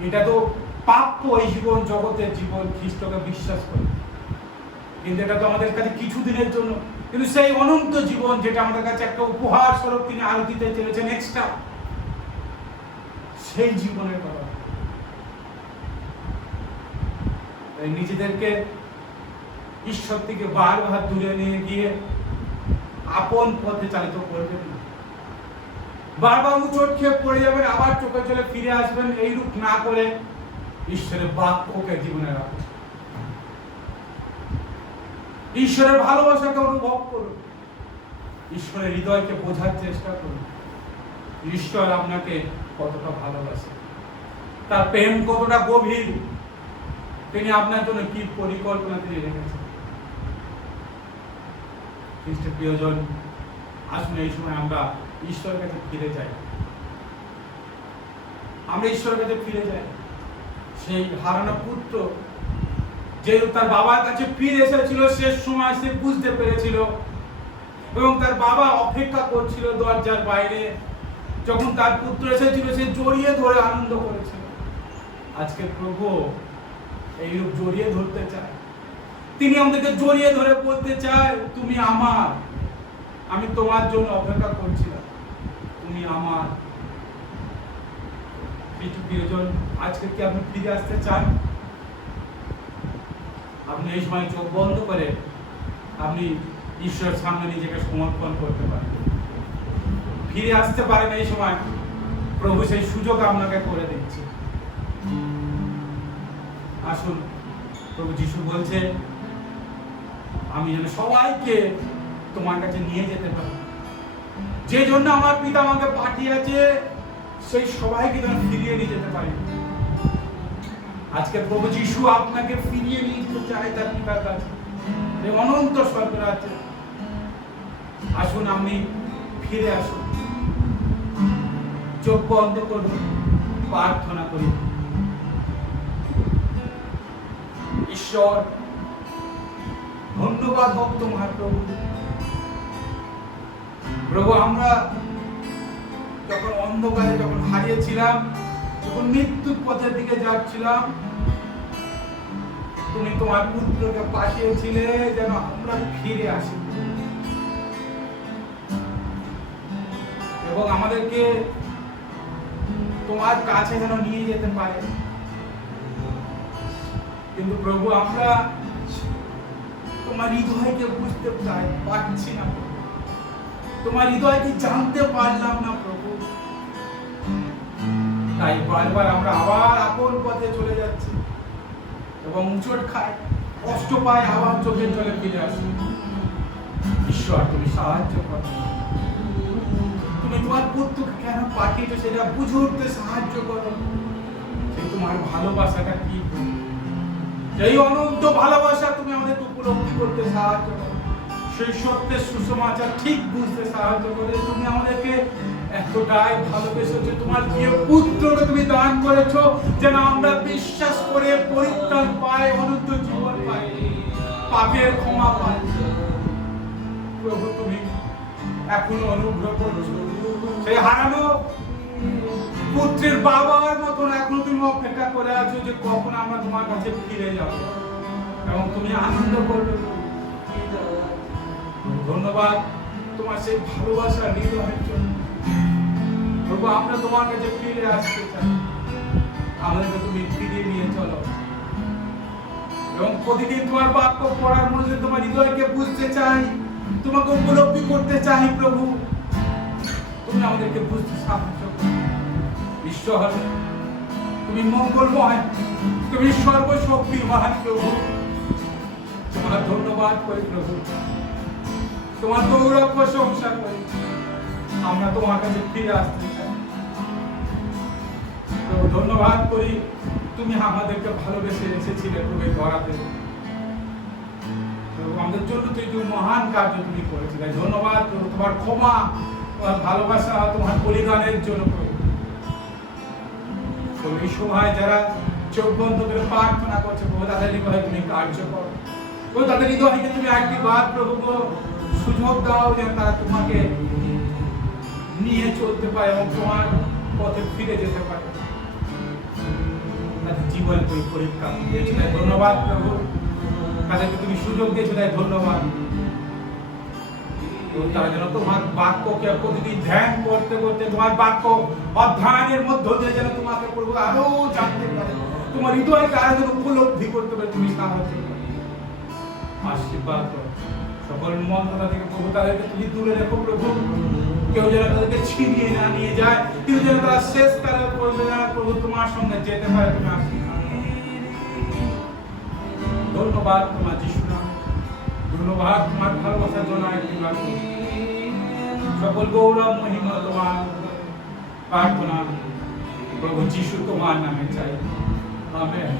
এটা তো প্রাপ্য, এই জীবন জগতের জীবন, খ্রিস্টকে বিশ্বাস করে, কিন্তু এটা তো আমাদের কাছে কিছুদিনের জন্য, কিন্তু সেই অনন্ত জীবন যেটা আমাদের কাছে একটা উপহার স্বরূপ তিনি আরো দিতে চলেছেন এক্সট্রা, সেই জীবনের কথা। নিজেদেরকে ঈশ্বর থেকে বারবার দূরে নিয়ে গিয়ে আপন পথে চালিত করবেন না। বারবার উচট খেয়ে পড়ে যাবেন, আবার চোখে চলে ফিরে আসবেন, এইরূপ না করে ঈশ্বরের বাক্যকে জীবনে রাখুন। ঈশ্বরের ভালোবাসাকে অনুভব করুন, ঈশ্বরের হৃদয়কে বোঝার চেষ্টা করুন। ঈশ্বর আপনাকে কতটা ভালোবাসে, তার প্রেম কতটা গভীর, তিনি আপনার জন্য কি পরিকল্পনা তিনি রেখেছেন। খ্রিস্টের প্রিয়জন, আসুন এই সময় আমরা ঈশ্বরের কাছে ফিরে যাই, আমরা ঈশ্বরের কাছে ফিরে যাই। সেই হারানো পুত্র যে তার বাবার কাছে ফিরে এসেছিল, শেষ সময় সে বুঝতে পেরেছিল এবং তার বাবা অপেক্ষা করছিল দরজার বাইরে, যখন তার পুত্র এসেছিল সে জড়িয়ে ধরে আনন্দ করেছিল। আজকে প্রভু এইরূপ জড়িয়ে ধরতে চায়, তিনি আমাদেরকে জড়িয়ে ধরে বলতে চায়, তুমি আমার, আমি তোমার জন্য অপেক্ষা করছিলাম, তুমি আমার। প্রিয়জন, আজকে কি আপনি ফিরে আসতে চান? আপনি এই সময় চোখ বন্ধ করে আপনি ঈশ্বরের সামনে নিজেকে সমর্পণ করতে পারেন, ফিরে আসতে পারেন। এই সময় প্রভু সেই সুযোগ আপনাকে করে দিচ্ছে। আসুন, প্রভু যিশু বলছে, আমি যেন সবাইকে তোমার কাছে নিয়ে যেতে পারি, যে জন্য আমার পিতা আমাকে পাঠিয়েছে, সেই সবাইকে যেন ফিরিয়ে নিয়ে যেতে পারি। আজকে প্রভু যিশু আপনাকে ফিরিয়ে নিয়ে যেতে চায় তার পিতার কাছে, এই অনন্ত স্বর্গরাজ্যে। আসুন, আপনি ফিরে আসুন, চোখ বন্ধ করুন, প্রার্থনা করি। ঈশ্বর, ধন্যবাদ হোক তোমার প্রভু। প্রভু, আমরা যখন অন্ধকারে যখন হারিয়েছিলাম, যখন মৃত্যুর পথের দিকে যাচ্ছিলাম, তুমি তোমার পুত্রকে পাঠিয়েছিলে যেন আমরা ফিরে আসি এবং আমাদেরকে তোমার কাছে যেন নিয়ে যেতে পারে। কিন্তু প্রভু, আমরা তোমার হৃদয়কে বুঝতে পারছি না, তোমার হৃদয়কে জানতে পারলাম না প্রভু। তাই বারবার আমরা আবার আপন পথে চলে যাচ্ছি এবং উচট খাই, কষ্ট পাই, আবার চোখের জলে ফিরে আসি। ঈশ্বর, তুমি সাহায্য করো, তুমি তোমার পুত্রকে কেন পাঠিয়েছো সেটা বুঝে উঠতে সাহায্য করো। সেই তোমার ভালোবাসাটা কি, এই অনন্ত ভালোবাসা তুমি আমাদেরকে উপলব্ধি করতে সাহায্য করো, সেই সত্যের সুসমাচার ঠিক বুঝতে সাহায্য করে। তুমি আমাদেরকে এতটাই ভালোবেসেছো, তোমার প্রিয় পুত্রকে তুমি দান করেছো যেন আমরা বিশ্বাস করে পরিত্রাণ পাই, অনন্ত জীবন পাই, পাপের ক্ষমা পাই। প্রভু, তুমি এখনো অনুগ্রহ করছো। সেই হারানো পুত্রের বাবার মতন এখনো তুমি অপেক্ষা করে আছো যে কখন আমরা তোমার কাছে ফিরে যাব এবং তুমি আনন্দ করবে। ধন্যবাদ তোমার সেই ভালোবাসা হৃদয়ের জন্য। প্রভু আমরা তোমার কাছে ফিরে আসতে চাই, আমাদেরকে তুমি ফিরিয়ে নিয়ে চলো এবং প্রতিদিন তোমার বাক্য পড়ার মধ্যে তোমার হৃদয়কে বুঝতে চাই, তোমাকে উপলব্ধি করতে চাই। প্রভু তুমি আমাদেরকে বুঝতে সাহায্য করো। ঈশ্বর তুমি মঙ্গলময়, তুমি সর্বশক্তিমান। প্রভু তোমার ধন্যবাদ করি প্রভু, তোমার গৌরব প্রশংসা করি। আমরা তোমার কাছে ফিরে আসতে চাই। প্রভু ধন্যবাদ করি, তুমি আমাদেরকে ভালোবেসে এসেছিলে প্রভু ধরাতে। প্রভু আমাদের জন্য তুই মহান কার্য তুমি করেছিলে। ধন্যবাদ প্রভু, তোমার ক্ষমা, তোমার ভালোবাসা, তোমার বলিদানের জন্য প্রভু। এই সময় যারা চোখ বন্ধ করে প্রার্থনা করছে প্রভু, তাদের হৃদয়ে তুমি কার্য করো প্রভু, তাদের হৃদয়কে তুমি একটি বার প্রভু সুযোগ দাও যেন তারা তোমাকে নিয়ে চলতে পারে এবং তোমার পথে ফিরে যেতে পারে। তাদের জীবনে তুমি পরীক্ষা দিয়েছো, তাই ধন্যবাদ প্রভু। তাদেরকে তুমি সুযোগ দিয়েছো, তাই ধন্যবাদ। তারা যেন তোমার বাক্যকে প্রতিদিন ধ্যান করতে করতে, তোমার বাক্য অধ্যয়নের মধ্য দিয়ে যেন তোমাকে প্রভু আরো জানতে পারে, তোমার হৃদয়কে আরো যেন উপলব্ধি করতে পারে। তুমি সাহায্য করো, আশীর্বাদ করো। সকল মন্ত্রণা থেকে প্রভু তাদেরকে তুমি দূরে রেখো প্রভু। কেউ যেন তাদেরকে ছিনিয়ে না নিয়ে যায়, কেউ যেন তারা শেষ কালে প্রভু তোমার সঙ্গে যেতে পারে। তুমি আশীর্বাদ করো। ধন্যবাদ তোমার যিশু নামে, ধন্যবাদ তোমার ভালোবাসার জন্য। সকল গৌরব মহিমা তোমার। প্রার্থনা প্রভু যিশু তোমার নামে চাই। Amen,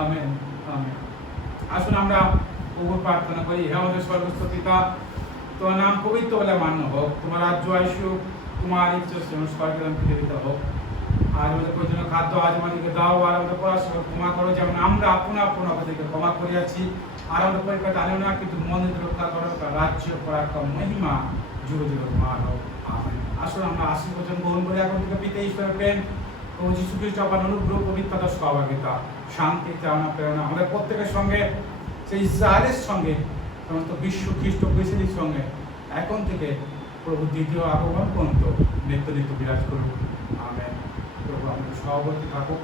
amen, amen. আসুন আমরা প্রভু প্রার্থনা করি। হে আমাদের সর্বস্ব পিতা, তোমার নাম পবিত্র বলে মান্য হোক, তোমার রাজ্য আসুক, তোমার ইচ্ছা স্বর্গে পৃথিবীতে হোক। আজ আমাদের প্রয়োজনীয় খাদ্য আজ আমাদেরকে দাও, আর আমাদের পড়াশোনা ক্ষমা করো যেমন আমরা আপন আপনাদেরকে ক্ষমা করিয়াছি। আর আমাদের পরীক্ষা আনিও না, কিন্তু মন্দির রক্ষা করো, রাজ্য পরাক্রম মহিমা যুগ যুগ তোমার হোক। আমেন। আসলে আমরা আশীর্বচন গ্রহণ করি এখন থেকে। পিতা ঈশ্বরের প্রেম, প্রভু যীশু খ্রিস্ট আবার অনুগ্রহ, পবিত্রতা, সহভাগিতা, শান্তি, চাওনা প্রেরণা আমাদের প্রত্যেকের সঙ্গে, সেই ইসরায়েলের সঙ্গে, সমস্ত বিশ্ব খ্রিস্ট পৃথিবীর সঙ্গে এখন থেকে প্রভু দ্বিতীয় আগমন পর্যন্ত নিত্য নিত্য বিরাজ করুক। আমেন। প্রভু আমাদের সহবর্তী থাকুক,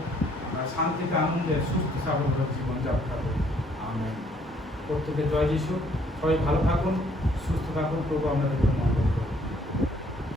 আমরা শান্তিতে আনন্দে সুস্থ স্বাভাবিক জীবনযাপন করি। আমেন। প্রত্যেকে জয় যিশু। সবাই ভালো থাকুন, সুস্থ থাকুন। প্রভু আমাদের